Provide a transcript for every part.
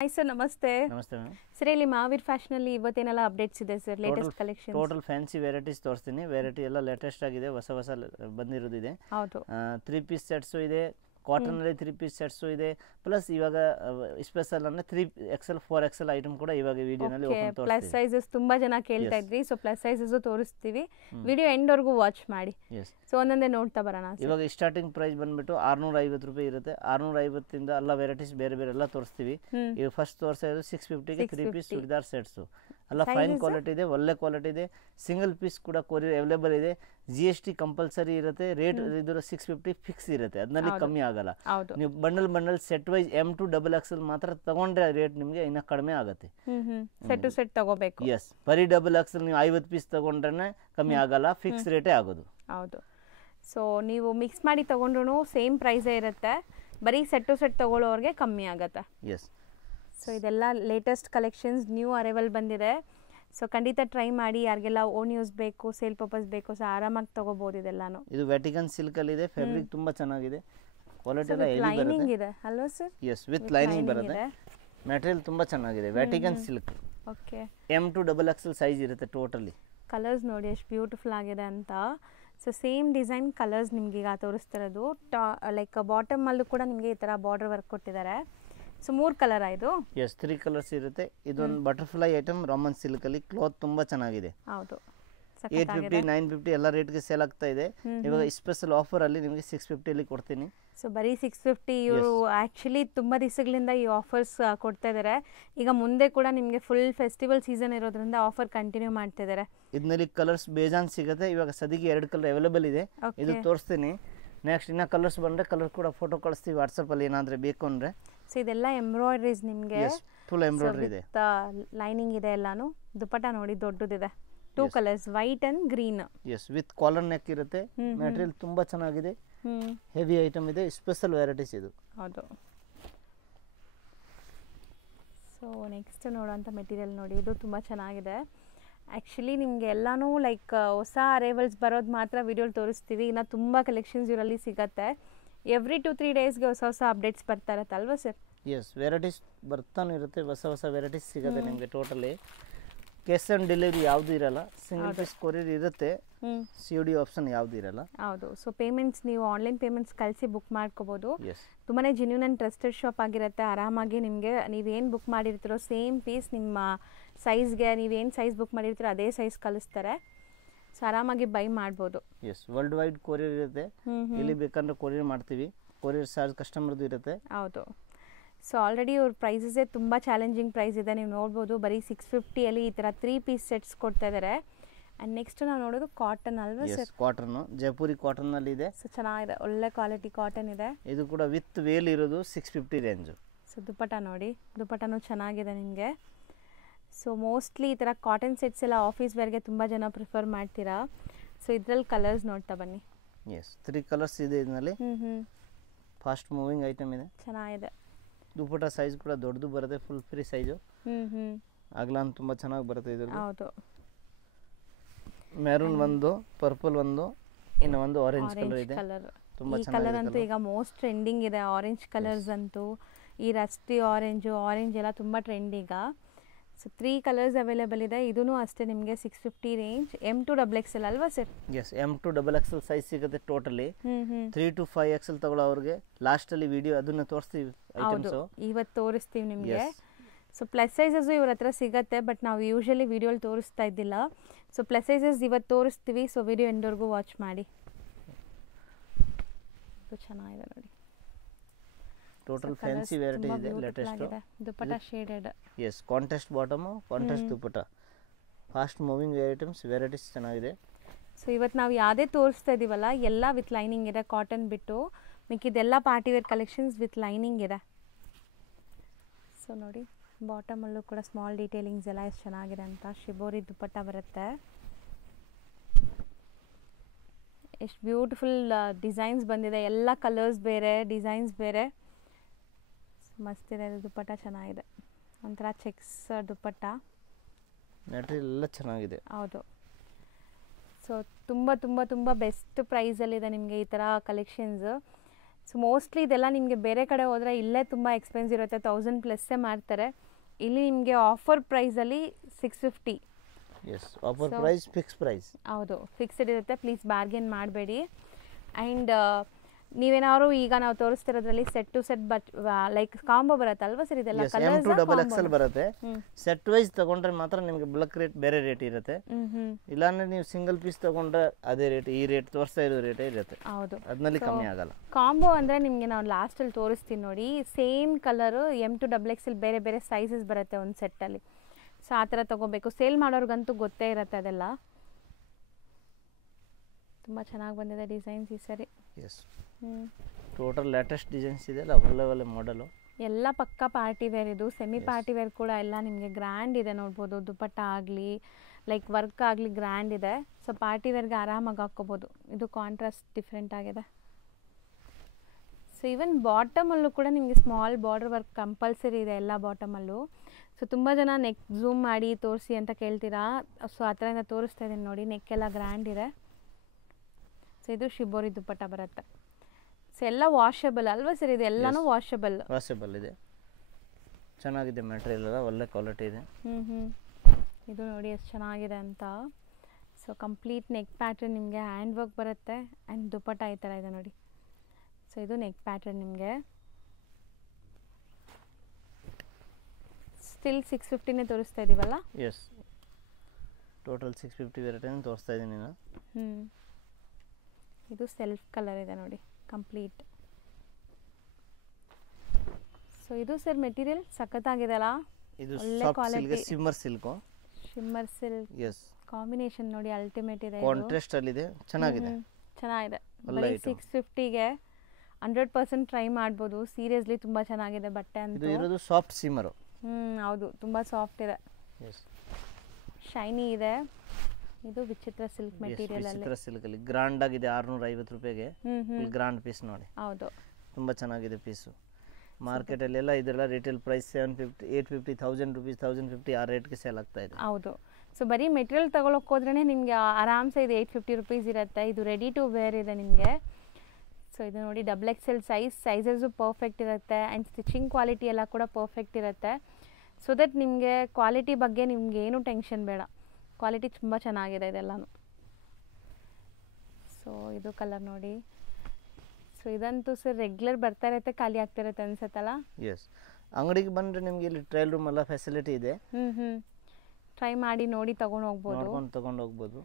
Hi sir, namaste. ನಮಸ್ತೆ ma'am. Sir ಇಲ್ಲಿ ಮಾವೀರ್ fashion ಅಲ್ಲಿ ಇವತ್ತೇನೆಲ್ಲ ಅಪ್ಡೇಟ್ಸ್ ಇದೆ sir, latest collection. Total fancy varieties ತೋರಿಸ್ತೀನಿ. ವೆರೈಟಿ ಎಲ್ಲ ಲೇಟೆಸ್ಟ್ ಆಗಿದೆ, ಹೊಸ ಬಂದಿರೋದಿದೆ. ಹೌದು. 3 ಪೀಸ್ ಸೆಟ್ಸು ಇದೆ, ಕಾಟನಲ್ಲಿ 3 ಪೀಸ್ ಸೆಟ್ಸು ಇದೆ. ಪ್ಲಸ್ ಇವಾಗ ಸ್ಪೆಷಲ್ ಅಂದರೆ 3XL 4XL ಐಟಮ್ ಕೂಡ ಇವಾಗ ವಿಡಿಯೋನಲ್ಲಿ ಓಪನ್ ತೋರಿಸ್ತೀವಿ. ಪ್ಲಸ್ ಸೈಜಸ್ ತುಂಬಾ ಜನ ಕೇಳ್ತಾ ಇದ್ರಿ, ಸೊ ಪ್ಲಸ್ ಸೈಜಸ್ ತೋರಿಸ್ತೀವಿ. ವಿಡಿಯೋ ಎಂಡ್ ವರೆಗೂ ವಾಚ್ ಮಾಡಿ. ಸೊ ಒಂದೊಂದೇ ನೋಡ್ತಾ ಬರೋಣ. ಇವಾಗ ಸ್ಟಾರ್ಟಿಂಗ್ ಪ್ರೈಸ್ ಬಂದ್ಬಿಟ್ಟು 650 ರೂಪಾಯಿ ಇರುತ್ತೆ. 650 ಇಂದ ಎಲ್ಲ ವೆರೈಟೀಸ್ ಬೇರೆ ಬೇರೆ ಎಲ್ಲ ತೋರಿಸ್ತೀವಿ. ಈಗ ಫಸ್ಟ್ ತೋರಿಸ್ತಾ ಇರೋದು 650ಗೆ 3 ಪೀಸ್ ಚೂಡಿದಾರ್ ಸೆಟ್ಸು. ಎಲ್ಲ ಫೈನ್ ಕ್ವಾಲಿಟಿ ಇದೆ, ಒಳ್ಳೆ ಕ್ವಾಲಿಟಿ ಇದೆ. ಸಿಂಗಲ್ ಪೀಸ್ ಕೂಡ ಕೊರಿಯರ್ ಅವೈಲೇಬಲ್ ಇದೆ. GST ಕಂಪಲ್ಸರಿ ಇರುತ್ತೆ. ರೇಟ್ ಇದು 650 ಫಿಕ್ಸ್ ಇರುತ್ತೆ, ಅದರಲ್ಲಿ ಕಮ್ಮಿ ಆಗಲ್ಲ. ನೀವು bundle set wise M2 XXL ಮಾತ್ರ ತಗೊಂಡ್ರೆ ರೇಟ್ ನಿಮಗೆ ಇನ್ನ ಕಡಿಮೆ ಆಗುತ್ತೆ. ಸೆಟ್ ಟು ಸೆಟ್ ತಗೋಬೇಕು. ಎಸ್, ಬರೀ XXL ನೀವು 50 ಪೀಸ್ ತಗೊಂಡ್ರೆ ಕಮ್ಮಿ ಆಗಲ್ಲ, ಫಿಕ್ಸ್ ರೇಟೇ ಆಗೋದು. ಹೌದು. ಸೊ ನೀವು ಮಿಕ್ಸ್ ಮಾಡಿ ತಗೊಂಡ್ರು ಸೇಮ್ ಪ್ರೈಸೇ ಇರುತ್ತೆ, ಬರೀ ಸೆಟ್ ಟು ಸೆಟ್ ತಗೊಳ್ಳೋರಿಗೆ ಕಮ್ಮಿ ಆಗುತ್ತೆ. ಎಸ್. ಸೊ ಇದೆಲ್ಲ ಲೇಟೆಸ್ಟ್ ಕಲೆಕ್ಷನ್ಸ್, ನ್ಯೂ ಅರೈವಲ್ ಬಂದಿದೆ. ಸೊ ಖಂಡಿತ ಟ್ರೈ ಮಾಡಿ. ಯಾರಿಗೆಲ್ಲ ಓನ್ ಯೂಸ್ ಬೇಕು, ಸೇಲ್ ಪರ್ಪಸ್ ಬೇಕು, ಸೊ ಆರಾಮಾಗಿ ತಗೋಬಹುದು ಇದೆಲ್ಲಾನು. ಇದು ವ್ಯಾಟಿಕನ್ ಸಿಲ್ಕ್ ಅಲ್ಲಿ ಇದೆ. ಫ್ಯಾಬ್ರಿಕ್ ತುಂಬಾ ಚೆನ್ನಾಗಿದೆ, ಕ್ವಾಲಿಟಿ ಎಲ್ಲ ಹೆವಿ ಲೈನಿಂಗ್ ಬರುತ್ತೆ. ಇದೆ ಅಲ್ವಾ ಸರ್? ಎಸ್, ವಿತ್ ಲೈನಿಂಗ್ ಬರುತ್ತೆ. ಮೆಟೀರಿಯಲ್ ತುಂಬಾ ಚೆನ್ನಾಗಿದೆ. Vatican silk. Okay. M2 XXL size ಇರುತ್ತೆ ಟೋಟಲಿ. ಕಲರ್ಸ್ ನೋಡಿ ಎಷ್ಟು ಬ್ಯೂಟಿಫುಲ್ ಆಗಿದೆ ಅಂತ. ಸೊ ಸೇಮ್ ಡಿಸೈನ್ ಕಲರ್ಸ್ ನಿಮ್ಗೆ ಈಗ ತೋರಿಸ್ತಿರೋದು. ಲೈಕ್ ಬಾಟಮ್ ಅಲ್ಲೂ ಕೂಡ ನಿಮಗೆ ಈ ತರ ಬಾರ್ಡರ್ ವರ್ಕ್ ಕೊಟ್ಟಿದ್ದಾರೆ. ಸೊ 3 ಕಲರ್ ಇದು. ಎಸ್, 3 ಕಲರ್ಸ್ ಇರುತ್ತೆ. ಇದೊಂದು ಬಟರ್ಫ್ಲೈ ಐಟಮ್ ರಾಮನ್ ಸಿಲ್ಕ್ ಅಲ್ಲಿ. ಕ್ಲಾತ್ ತುಂಬಾ ಚೆನ್ನಾಗಿದೆ. ಹೌದು. 850 950 ಎಲ್ಲ ರೇಟ್ಗೆ ಸೇಲ್ ಆಗ್ತಾ ಇದೆ. ಇವಾಗ ಸ್ಪೆಷಲ್ ಆಫರ್ ಅಲ್ಲಿ ನಿಮಗೆ 650 ಅಲ್ಲಿ ಕೊಡ್ತೀನಿ. ಸೊ ಬರೀ 650. ಇವರು ಆಕ್ಚುಲಿ ತುಂಬಾ ದಿವಸಗಳಿಂದ ಈ ಆಫರ್ಸ್ ಕೊಡ್ತಾ ಇದ್ದಾರೆ. ಈಗ ಮುಂದೆ ಕೂಡ ನಿಮಗೆ ಫುಲ್ ಫೆಸ್ಟಿವಲ್ ಸೀಸನ್ ಇರೋದ್ರಿಂದ ಆಫರ್ ಕಂಟಿನ್ಯೂ ಮಾಡ್ತಾ ಇದ್ದಾರೆ. ಇದರಲ್ಲಿ ಕಲರ್ಸ್ ಬೇಜಾನ್ ಸಿಗುತ್ತೆ. ಇವಾಗ ಸದ್ಯಕ್ಕೆ 2 ಕಲರ್ ಅವೈಲೇಬಲ್ ಇದೆ, ಇದು ತೋರಿಸ್ತೀನಿ. ನೆಕ್ಸ್ಟ್ ಇನ್ನ ಕಲರ್ಸ್ ಬಂದ್ರೆ ಕಲರ್ ಕೂಡ ಫೋಟೋ ಕಳಿಸ್ತೀವಿ ವಾಟ್ಸಪ್ ಅಲ್ಲಿ, ಏನಾದ್ರೆ ಬೇಕು ಅಂದ್ರೆ. ಸೊ ಇದೆಲ್ಲ ಎಂಬ್ರಾಯ್ಡರೀಸ್ ನಿಮಗೆ ಫುಲ್ ಎಂಬ್ರಾಯ್ಡರಿ ಇದೆ, ಲೈನಿಂಗ್ ಇದೆ ಎಲ್ಲಾನು. ದುಪಟ್ಟ ನೋಡಿ ದೊಡ್ಡದಿದೆ. 2 colours, white and green. Yes, with collar neck ಇರುತ್ತೆ. ಮೆಟೀರಿಯಲ್ ತುಂಬಾ ಚೆನ್ನಾಗಿದೆ, ಹೆವಿ ಐಟಮ್ ಇದೆ. ಸ್ಪೆಷಲ್ ವೆರೈಟೀಸ್ ಇದು. ಹೌದು. ಸೊ ನೆಕ್ಸ್ಟ್ ನೋಡೋಂಥ ಮೆಟೀರಿಯಲ್ ನೋಡಿ, ಇದು ತುಂಬ ಚೆನ್ನಾಗಿದೆ. ಆ್ಯಕ್ಚುಲಿ ನಿಮಗೆ ಎಲ್ಲನೂ ಲೈಕ್ ಹೊಸ ಅರೈವಲ್ಸ್ ಬರೋದು ಮಾತ್ರ ವಿಡಿಯೋಲಿ ತೋರಿಸ್ತೀವಿ. ಇನ್ನು ತುಂಬ ಕಲೆಕ್ಷನ್ಸ್ ಇವರಲ್ಲಿ ಸಿಗುತ್ತೆ. ಎವ್ರಿ 2-3 ಡೇಸ್ಗೆ ಹೊಸ ಅಪ್ಡೇಟ್ಸ್ ಬರ್ತಾ ಇರುತ್ತೆ ಅಲ್ವಾ ಸರ್? ಎಸ್, ವೆರೈಟೀಸ್ ಬರ್ತಾನೆ ಇರುತ್ತೆ, ಹೊಸ ವೆರೈಟೀಸ್ ಸಿಗುತ್ತೆ ನಿಮಗೆ. ಟೋಟಲಿ ಕ್ಯಾಶ್ ಆನ್ ಡೆಲಿವರಿ ಯಾವುದು ಇರಲ್ಲ, ಸಿಂಗಲ್ ಪೀಸ್ ಕೊರಿಯರ್ ಇರುತ್ತೆ. COD ಆಪ್ಷನ್ ಯಾವುದು ಇರಲ್ಲ. ಹೌದು. ಸೊ ಪೇಮೆಂಟ್ಸ್ ನೀವು ಆನ್ಲೈನ್ ಪೇಮೆಂಟ್ಸ್ ಕಳಿಸಿ ಬುಕ್ ಮಾಡ್ಕೋಬೋದು. ಎಸ್, ತುಂಬಾ ಜೆನ್ಯೂನ್ ಆ್ಯಂಡ್ ಟ್ರಸ್ಟೆಡ್ ಶಾಪ್ ಆಗಿರುತ್ತೆ. ಆರಾಮಾಗಿ ನಿಮಗೆ ನೀವೇನು ಬುಕ್ ಮಾಡಿರ್ತೀರೋ ಸೇಮ್ ಪೀಸ್ ನಿಮ್ಮ ಸೈಜ್ಗೆ, ನೀವೇನು ಸೈಜ್ ಬುಕ್ ಮಾಡಿರ್ತೀರೋ ಅದೇ ಸೈಜ್ ಕಳಿಸ್ತಾರೆ. ಸೊ ಆರಾಮಾಗಿ ಬೈ ಮಾಡ್ಬೋದು. ಎಸ್, ವರ್ಲ್ಡ್ ವೈಡ್ ಕೊರಿಯರ್ ಇರುತ್ತೆ. ಇಲ್ಲಿ ಬೇಕಂದ್ರೆ ಕೊರಿಯರ್ ಮಾಡ್ತೀವಿ. ಕೊರಿಯರ್ ಚಾರ್ಜ್ ಕಸ್ಟಮರ್ದು ಇರುತ್ತೆ. ಹೌದು. ಸೊ ಆಲ್ರೆಡಿ ಇವ್ರ ಪ್ರೈಸಸ್ಸೇ ತುಂಬ ಚಾಲೆಂಜಿಂಗ್ ಪ್ರೈಸ್ ಇದೆ, ನೀವು ನೋಡ್ಬೋದು. ಬರೀ 650ಅಲ್ಲಿ ಈ ಥರ 3 ಪೀಸ್ ಸೆಟ್ಸ್ ಕೊಡ್ತಾ ಇದ್ದಾರೆ. ಆ್ಯಂಡ್ ನೆಕ್ಸ್ಟ್ ನಾವು ನೋಡೋದು ಕಾಟನ್ ಅಲ್ವಾ ಸರ್? ಕಾಟನ್, ಜೈಪುರಿ ಕಾಟನ್ ನಲ್ಲಿ ಇದೆ. ಸೊ ಚೆನ್ನಾಗಿದೆ, ಒಳ್ಳೆ ಕ್ವಾಲಿಟಿ ಕಾಟನ್ ಇದೆ. ಇದು ಕೂಡ ವಿತ್ ವೇಲ್ ಇರೋದು 650 ರೇಂಜ್. ಸೊ ದುಪಟ್ಟ ನೋಡಿ, ದುಪಟ್ಟನೂ ಚೆನ್ನಾಗಿದೆ ನಿಮಗೆ. ಸೊ ಮೋಸ್ಟ್ಲಿ ಈ ಥರ ಕಾಟನ್ ಸೆಟ್ಸ್ ಎಲ್ಲ ಆಫೀಸ್ ವೇರ್ಗೆ ತುಂಬ ಜನ ಪ್ರಿಫರ್ ಮಾಡ್ತೀರಾ. ಸೊ ಇದ್ರಲ್ಲಿ ಕಲರ್ಸ್ ನೋಡ್ತಾ ಬನ್ನಿ. ಎಸ್, 3 ಕಲರ್ಸ್ ಇದೆ ಇದರಲ್ಲಿ. ಫಾಸ್ಟ್ ಮೂವಿಂಗ್ ಐಟಮ್ ಇದೆ, ಚೆನ್ನಾಗಿದೆ. ದುಪಟ್ಟ ಸೈಜ್ ಕೂಡ ದೊಡ್ಡದು ಬರುತ್ತೆ, ಫುಲ್ ಫ್ರೀ ಸೈಜು. ಅಗಲಾನ್ ತುಂಬಾ ಚೆನ್ನಾಗಿ ಬರುತ್ತೆ ಇದರಲ್ಲಿ. ಹೌದು. ಮೆರೂನ್ ಒಂದು, ಪರ್ಪಲ್ ಒಂದು, ಇನ್ನು ಒಂದು ಆರೆಂಜ್ ಕಲರ್ ಇದೆ. ತುಂಬಾ ಚೆನ್ನಾಗಿದೆ. ಈ ಕಲರ್ ಅಂತೂ ಈಗ ಮೋಸ್ಟ್ ಟ್ರೆಂಡಿಂಗ್ ಇದೆ. ಆರೆಂಜ್ ಕಲರ್ಸ್ ಅಂತೂ, ಈ ರಸ್ಟಿ ಆರೆಂಜ್ ಎಲ್ಲ ತುಂಬ ಟ್ರೆಂಡ್ ಈಗ. ಸೊ 3 ಕಲರ್ಸ್ ಅವೈಲೇಬಲ್ ಇದೆ. ಇದೂ ಅಷ್ಟೇ ನಿಮಗೆ 650 ರೇಂಜ್. M2 XXL ಅಲ್ವಾ sir? Yes, M2 XXL size ಸಿಗುತ್ತೆ ಟೋಟಲಿ. 3 to 5XL ತಗೊಳ್ಳೋರಿಗೆ ಲಾಸ್ಟ್ ಅಲ್ಲಿ ವಿಡಿಯೋ ಅದನ್ನ ತೋರಿಸ್ತೀವಿ ಐಟಮ್ಸ್. ಇವತ್ತು ತೋರಿಸ್ತೀವಿ ನಿಮಗೆ. ಸೊ ಪ್ಲಸ್ ಸೈಜಸ್ ಇವ್ರ ಹತ್ರ ಸಿಗುತ್ತೆ, ಬಟ್ ನಾವು ಯೂಶಲಿ ವಿಡಿಯೋಲಿ ತೋರಿಸ್ತಾ ಇದ್ದಿಲ್ಲ. ಸೊ ಪ್ಲಸ್ ಸೈಜಸ್ ಇವತ್ತು ತೋರಿಸ್ತೀವಿ. ಸೊ ವಿಡಿಯೋ ಎಂಡ್ವರೆಗೂ ವಾಚ್ ಮಾಡಿ. ಇದು ಚೆನ್ನಾಗಿದೆ ನೋಡಿ. ಟೋಟಲ್ ಫ್ಯಾನ್ಸಿ ವೆರೈಟಿ ಇದೆ, latest. Dupatta shaded. Yes, contrast bottom, contrast dupatta. Fast moving items, varieties ಚೆನ್ನಾಗಿದೆ. ಸೊ ಇವತ್ತು ನಾವು ಯಾವುದೇ ತೋರಿಸ್ತಾ ಇದೀವಲ್ಲ ಎಲ್ಲ ವಿತ್ ಲೈನಿಂಗ್ ಇದೆ, ಕಾಟನ್ ಬಿಟ್ಟು. ಮಿಕ್ಕಿದೆಲ್ಲ party wear collections with lining ಇದೆ. ಸೊ ನೋಡಿ, ಬಾಟಮಲ್ಲೂ ಕೂಡ ಸ್ಮಾಲ್ ಡೀಟೇಲಿಂಗ್ಸ್ ಎಲ್ಲ ಎಷ್ಟು ಚೆನ್ನಾಗಿದೆ ಅಂತ. ಶಿಬೋರಿ ದುಪಟ್ಟ ಬರುತ್ತೆ. ಎಷ್ಟು ಬ್ಯೂಟಿಫುಲ್ ಡಿಸೈನ್ಸ್ ಬಂದಿದೆ. ಎಲ್ಲ ಕಲರ್ಸ್ ಬೇರೆ, ಡಿಸೈನ್ಸ್ ಬೇರೆ. ಮಸ್ತ್ ಇದೆ. ದುಪಟ್ಟ ಚೆನ್ನಾಗಿದೆ, ಒಂಥರ ಚೆಕ್ಸ್ ದುಪಟ್ಟ. ಮೆಟೀರಿಯಲ್ ಎಲ್ಲ ಚೆನ್ನಾಗಿದೆ. ಹೌದು. ಸೊ ತುಂಬ ತುಂಬ ತುಂಬ ಬೆಸ್ಟ್ ಪ್ರೈಸಲ್ಲಿದೆ ನಿಮಗೆ ಈ ಥರ ಕಲೆಕ್ಷನ್ಸ್. ಸೊ ಮೋಸ್ಟ್ಲಿ ಇದೆಲ್ಲ ನಿಮಗೆ ಬೇರೆ ಕಡೆ ಹೋದರೆ ಇಲ್ಲೇ ತುಂಬ ಎಕ್ಸ್ಪೆನ್ಸಿವ್ ಇರುತ್ತೆ, 1000+ ಮಾಡ್ತಾರೆ. ಇಲ್ಲಿ ನಿಮಗೆ ಆಫರ್ ಪ್ರೈಸಲ್ಲಿ 650. Yes, offer price, fix price. ಹೌದು, ಫಿಕ್ಸ್ಡ್ ಇರುತ್ತೆ. ಪ್ಲೀಸ್ ಬಾರ್ಗೇನ್ ಮಾಡಬೇಡಿ. ಆ್ಯಂಡ್ ನೀವೇನಾದ್ರು ಈಗ ನಾವು ತೋರಿಸ್ತಿರೋದ್ರಲ್ಲಿ set to set like combo ಬರುತ್ತಲ್ವಾ ಸರ್, ಇದೆಲ್ಲ M2 XXL ಬರುತ್ತೆ. ಸೆಟ್ ವೈಸ್ ತಗೊಂಡ್ರೆ ಮಾತ್ರ ನಿಮಗೆ ಬಲ್ಕ್ ರೇಟ್ ಬೇರೆ ರೇಟ್ ಇರುತ್ತೆ. ಇಲ್ಲಾಂದ್ರೆ ನೀವು ಸಿಂಗಲ್ ಪೀಸ್ ತಗೊಂಡ್ರೆ ಅದೇ ರೇಟ್, ಈ ರೇಟ್ ತೋರಿಸ್ತಾ ಇರೋ ರೇಟೇ ಇರುತ್ತೆ. ಹೌದು, ಅದ್ರಲ್ಲಿ ಕಮ್ಮಿ ಆಗಲ್ಲ. ಕಾಂಬೋ ಅಂದರೆ ನಿಮಗೆ ನಾವು ಲಾಸ್ಟಲ್ಲಿ ತೋರಿಸ್ತೀನಿ ನೋಡಿ, ಸೇಮ್ ಕಲರು M2 XXL ಬೇರೆ ಬೇರೆ ಸೈಜಸ್ ಬರುತ್ತೆ ಒಂದು ಸೆಟ್ಟಲ್ಲಿ. ಸೊ ಆ ಥರ ತೊಗೋಬೇಕು. ಸೇಲ್ ಮಾಡೋರ್ಗಂತೂ ಗೊತ್ತೇ ಇರುತ್ತೆ ಅದೆಲ್ಲ. ತುಂಬ ಚೆನ್ನಾಗಿ ಬಂದಿದೆ ಡಿಸೈನ್ಸ್ ಈ ಸರಿ. ಎಸ್, ಟೋಟಲ್ ಲೇಟೆಸ್ಟ್ ಡಿಸೈನ್ಸ್ ಇದೆ ಅಲ್ಲ, ಒಳ್ಳೆ ಮಾಡೆಲು. ಎಲ್ಲ ಪಕ್ಕ ಪಾರ್ಟಿ ವೇರ್, ಇದು ಸೆಮಿ ಪಾರ್ಟಿ ವೇರ್ ಕೂಡ ಎಲ್ಲ ನಿಮಗೆ ಗ್ರ್ಯಾಂಡ್ ಇದೆ ನೋಡ್ಬೋದು. ದುಪಟ್ಟ ಆಗಲಿ ಲೈಕ್ ವರ್ಕ್ ಆಗಲಿ ಗ್ರ್ಯಾಂಡ್ ಇದೆ. ಸೊ ಪಾರ್ಟಿ ವೇರ್ಗೆ ಆರಾಮಾಗಿ ಹಾಕ್ಕೋಬೋದು. ಇದು ಕಾಂಟ್ರಾಸ್ಟ್ ಡಿಫ್ರೆಂಟ್ ಆಗಿದೆ. ಸೊ ಈವನ್ ಬಾಟಮಲ್ಲೂ ಕೂಡ ನಿಮಗೆ ಸ್ಮಾಲ್ ಬಾರ್ಡರ್ ವರ್ಕ್ ಕಂಪಲ್ಸರಿ ಇದೆ ಎಲ್ಲ ಬಾಟಮಲ್ಲೂ. ಸೊ ತುಂಬ ಜನ ನೆಕ್ ಝೂಮ್ ಮಾಡಿ ತೋರಿಸಿ ಅಂತ ಕೇಳ್ತೀರಾ. ಸೊ ಆ ಥರದಿಂದ ತೋರಿಸ್ತಾ ಇದ್ದೀನಿ ನೋಡಿ, ನೆಕ್ ಎಲ್ಲ ಗ್ರ್ಯಾಂಡ್ ಇದೆ. ಸೊ ಇದು ಶಿಬೋರಿ ದುಪಟ್ಟ ಬರುತ್ತೆ. ಸೊ ಎಲ್ಲ ವಾಷಬಲ್ ಅಲ್ವಾ ಸರ್? ಇದು ಎಲ್ಲನೂ ವಾಷಬಲ್ ಇದೆ. ಚೆನ್ನಾಗಿದೆ ಮೆಟೀರಿಯಲ್ ಎಲ್ಲ, ಒಳ್ಳೆ ಕ್ವಾಲಿಟಿ ಇದೆ. ಇದು ನೋಡಿ ಎಷ್ಟು ಚೆನ್ನಾಗಿದೆ ಅಂತ. ಸೊ ಕಂಪ್ಲೀಟ್ ನೆಕ್ ಪ್ಯಾಟರ್ನ್ ನಿಮಗೆ ಹ್ಯಾಂಡ್ ವರ್ಕ್ ಬರುತ್ತೆ. ಆ್ಯಂಡ್ ದುಪಟ್ಟ ಈ ಥರ ಇದೆ ನೋಡಿ. ಸೊ ಇದು ನೆಕ್ ಪ್ಯಾಟರ್ನ್ ನಿಮಗೆ ಸ್ಟಿಲ್ 650ನೇ ತೋರಿಸ್ತಾ ಇದ್ದೀವಲ್ಲ? ಎಸ್, ಟೋಟಲ್ 650 ವೆರೈಟಿನ ತೋರಿಸ್ತಾ ಇದ್ದೀನಿ ನಾನು. ಇದು ಸೆಲ್ಫ್ ಕಲರ್ ಇದೆ ನೋಡಿ ಕಂಪ್ಲೀಟ್. ಸೊ ಇದು ಸರ್ ಮೆಟೀರಿಯಲ್ ಸಖತ್ತಾಗಿದೆ ಅಲ್ಲ? ಇದು soft silk, shimmer silk. Shimmer silk, yes, combination ನೋಡಿ ಅಲ್ಟಿಮೇಟ್ ಇದೆ. ಕಾಂಟ್ರಾಸ್ಟ್ ಅಲ್ಲಿ ಇದೆ, ಚೆನ್ನಾಗಿದೆ. ಬರೀ 650ಗೆ 100% ಟ್ರೈ ಮಾಡ್ಬೋದು. ಸೀರಿಯಸ್ಲಿ ತುಂಬಾ ಚೆನ್ನಾಗಿದೆ ಬಟ್ಟೆ ಅಂತ. ಇದು ಇರೋದು ಸಾಫ್ಟ್ ಶಿಮ್ಮರ್. ಹೌದು, ತುಂಬಾ ಸಾಫ್ಟ್ ಇದೆ. ಎಸ್, ಶೈನಿ ಇದೆ. ಇದು ವಿಚಿತ್ರ ಸಿಲ್ಕ್ ಮೆಟೀರಿಯಲ್ ಅಲ್ಲಿ, ವಿಚಿತ್ರ ಸಿಲ್ಕ್ ಅಲ್ಲಿ ಗ್ರಾಂಡ್ ಆಗಿದೆ. 650 ರೂಪಾಯಿಗೆ ಫುಲ್ ಗ್ರಾಂಡ್ ಪೀಸ್ ನೋಡಿ. ಹೌದು, ತುಂಬಾ ಚೆನ್ನಾಗಿದೆ ಪೀಸು. ಮಾರ್ಕೆಟ್ ಅಲ್ಲಿ ಎಲ್ಲ ಇದೆಲ್ಲ ರಿಟೇಲ್ ಪ್ರೈಸ್ 750, 850, 1000 ರೂಪೀಸ್, 1050 ಆ ರೇಟ್ಗೆ ಸೇಲ್ ಆಗ್ತಾ ಇದೆ. ಹೌದು. ಸೊ ಬರೀ ಮೆಟೀರಿಯಲ್ ತಗೊಳಕ್ಕೆ ಹೋದ್ರೇ ನಿಮಗೆ ಆರಾಮ್ಸೆ ಇದು 850 ರೂಪೀಸ್ ಇರುತ್ತೆ. ಇದು ರೆಡಿ ಟು ವೇರ್ ಇದೆ ನಿಮಗೆ. ಸೊ ಇದು ನೋಡಿ XXL ಸೈಜಸ್ಸು ಪರ್ಫೆಕ್ಟ್ ಇರುತ್ತೆ. ಆ್ಯಂಡ್ ಸ್ಟಿಚಿಂಗ್ ಕ್ವಾಲಿಟಿ ಎಲ್ಲ ಕೂಡ ಪರ್ಫೆಕ್ಟ್ ಇರುತ್ತೆ. ಸೊ ದಟ್ ನಿಮಗೆ ಕ್ವಾಲಿಟಿ ಬಗ್ಗೆ ನಿಮ್ಗೆ ಏನು ಟೆನ್ಷನ್ ಬೇಡ. ಕ್ವಾಲಿಟಿ ತುಂಬ ಚೆನ್ನಾಗಿದೆ ಇದೆಲ್ಲನೂ. ಸೊ ಇದು ಕಲರ್ ನೋಡಿ. ಸೊ ಇದಂತೂ ಸರ್ ರೆಗ್ಯುಲರ್ ಬರ್ತಾ ಇರುತ್ತೆ, ಖಾಲಿ ಆಗ್ತಾ ಇರುತ್ತೆ ಅನ್ಸತ್ತಲ್ಲ? ಎಸ್, ಅಂಗಡಿಗೆ ಬಂದರೆ ನಿಮಗೆ ಇಲ್ಲಿ ಟ್ರಯಲ್ ರೂಮ್ ಎಲ್ಲ ಫೆಸಿಲಿಟಿ ಇದೆ. ಟ್ರೈ ಮಾಡಿ ನೋಡಿ ತಗೊಂಡು ಹೋಗ್ಬೋದು.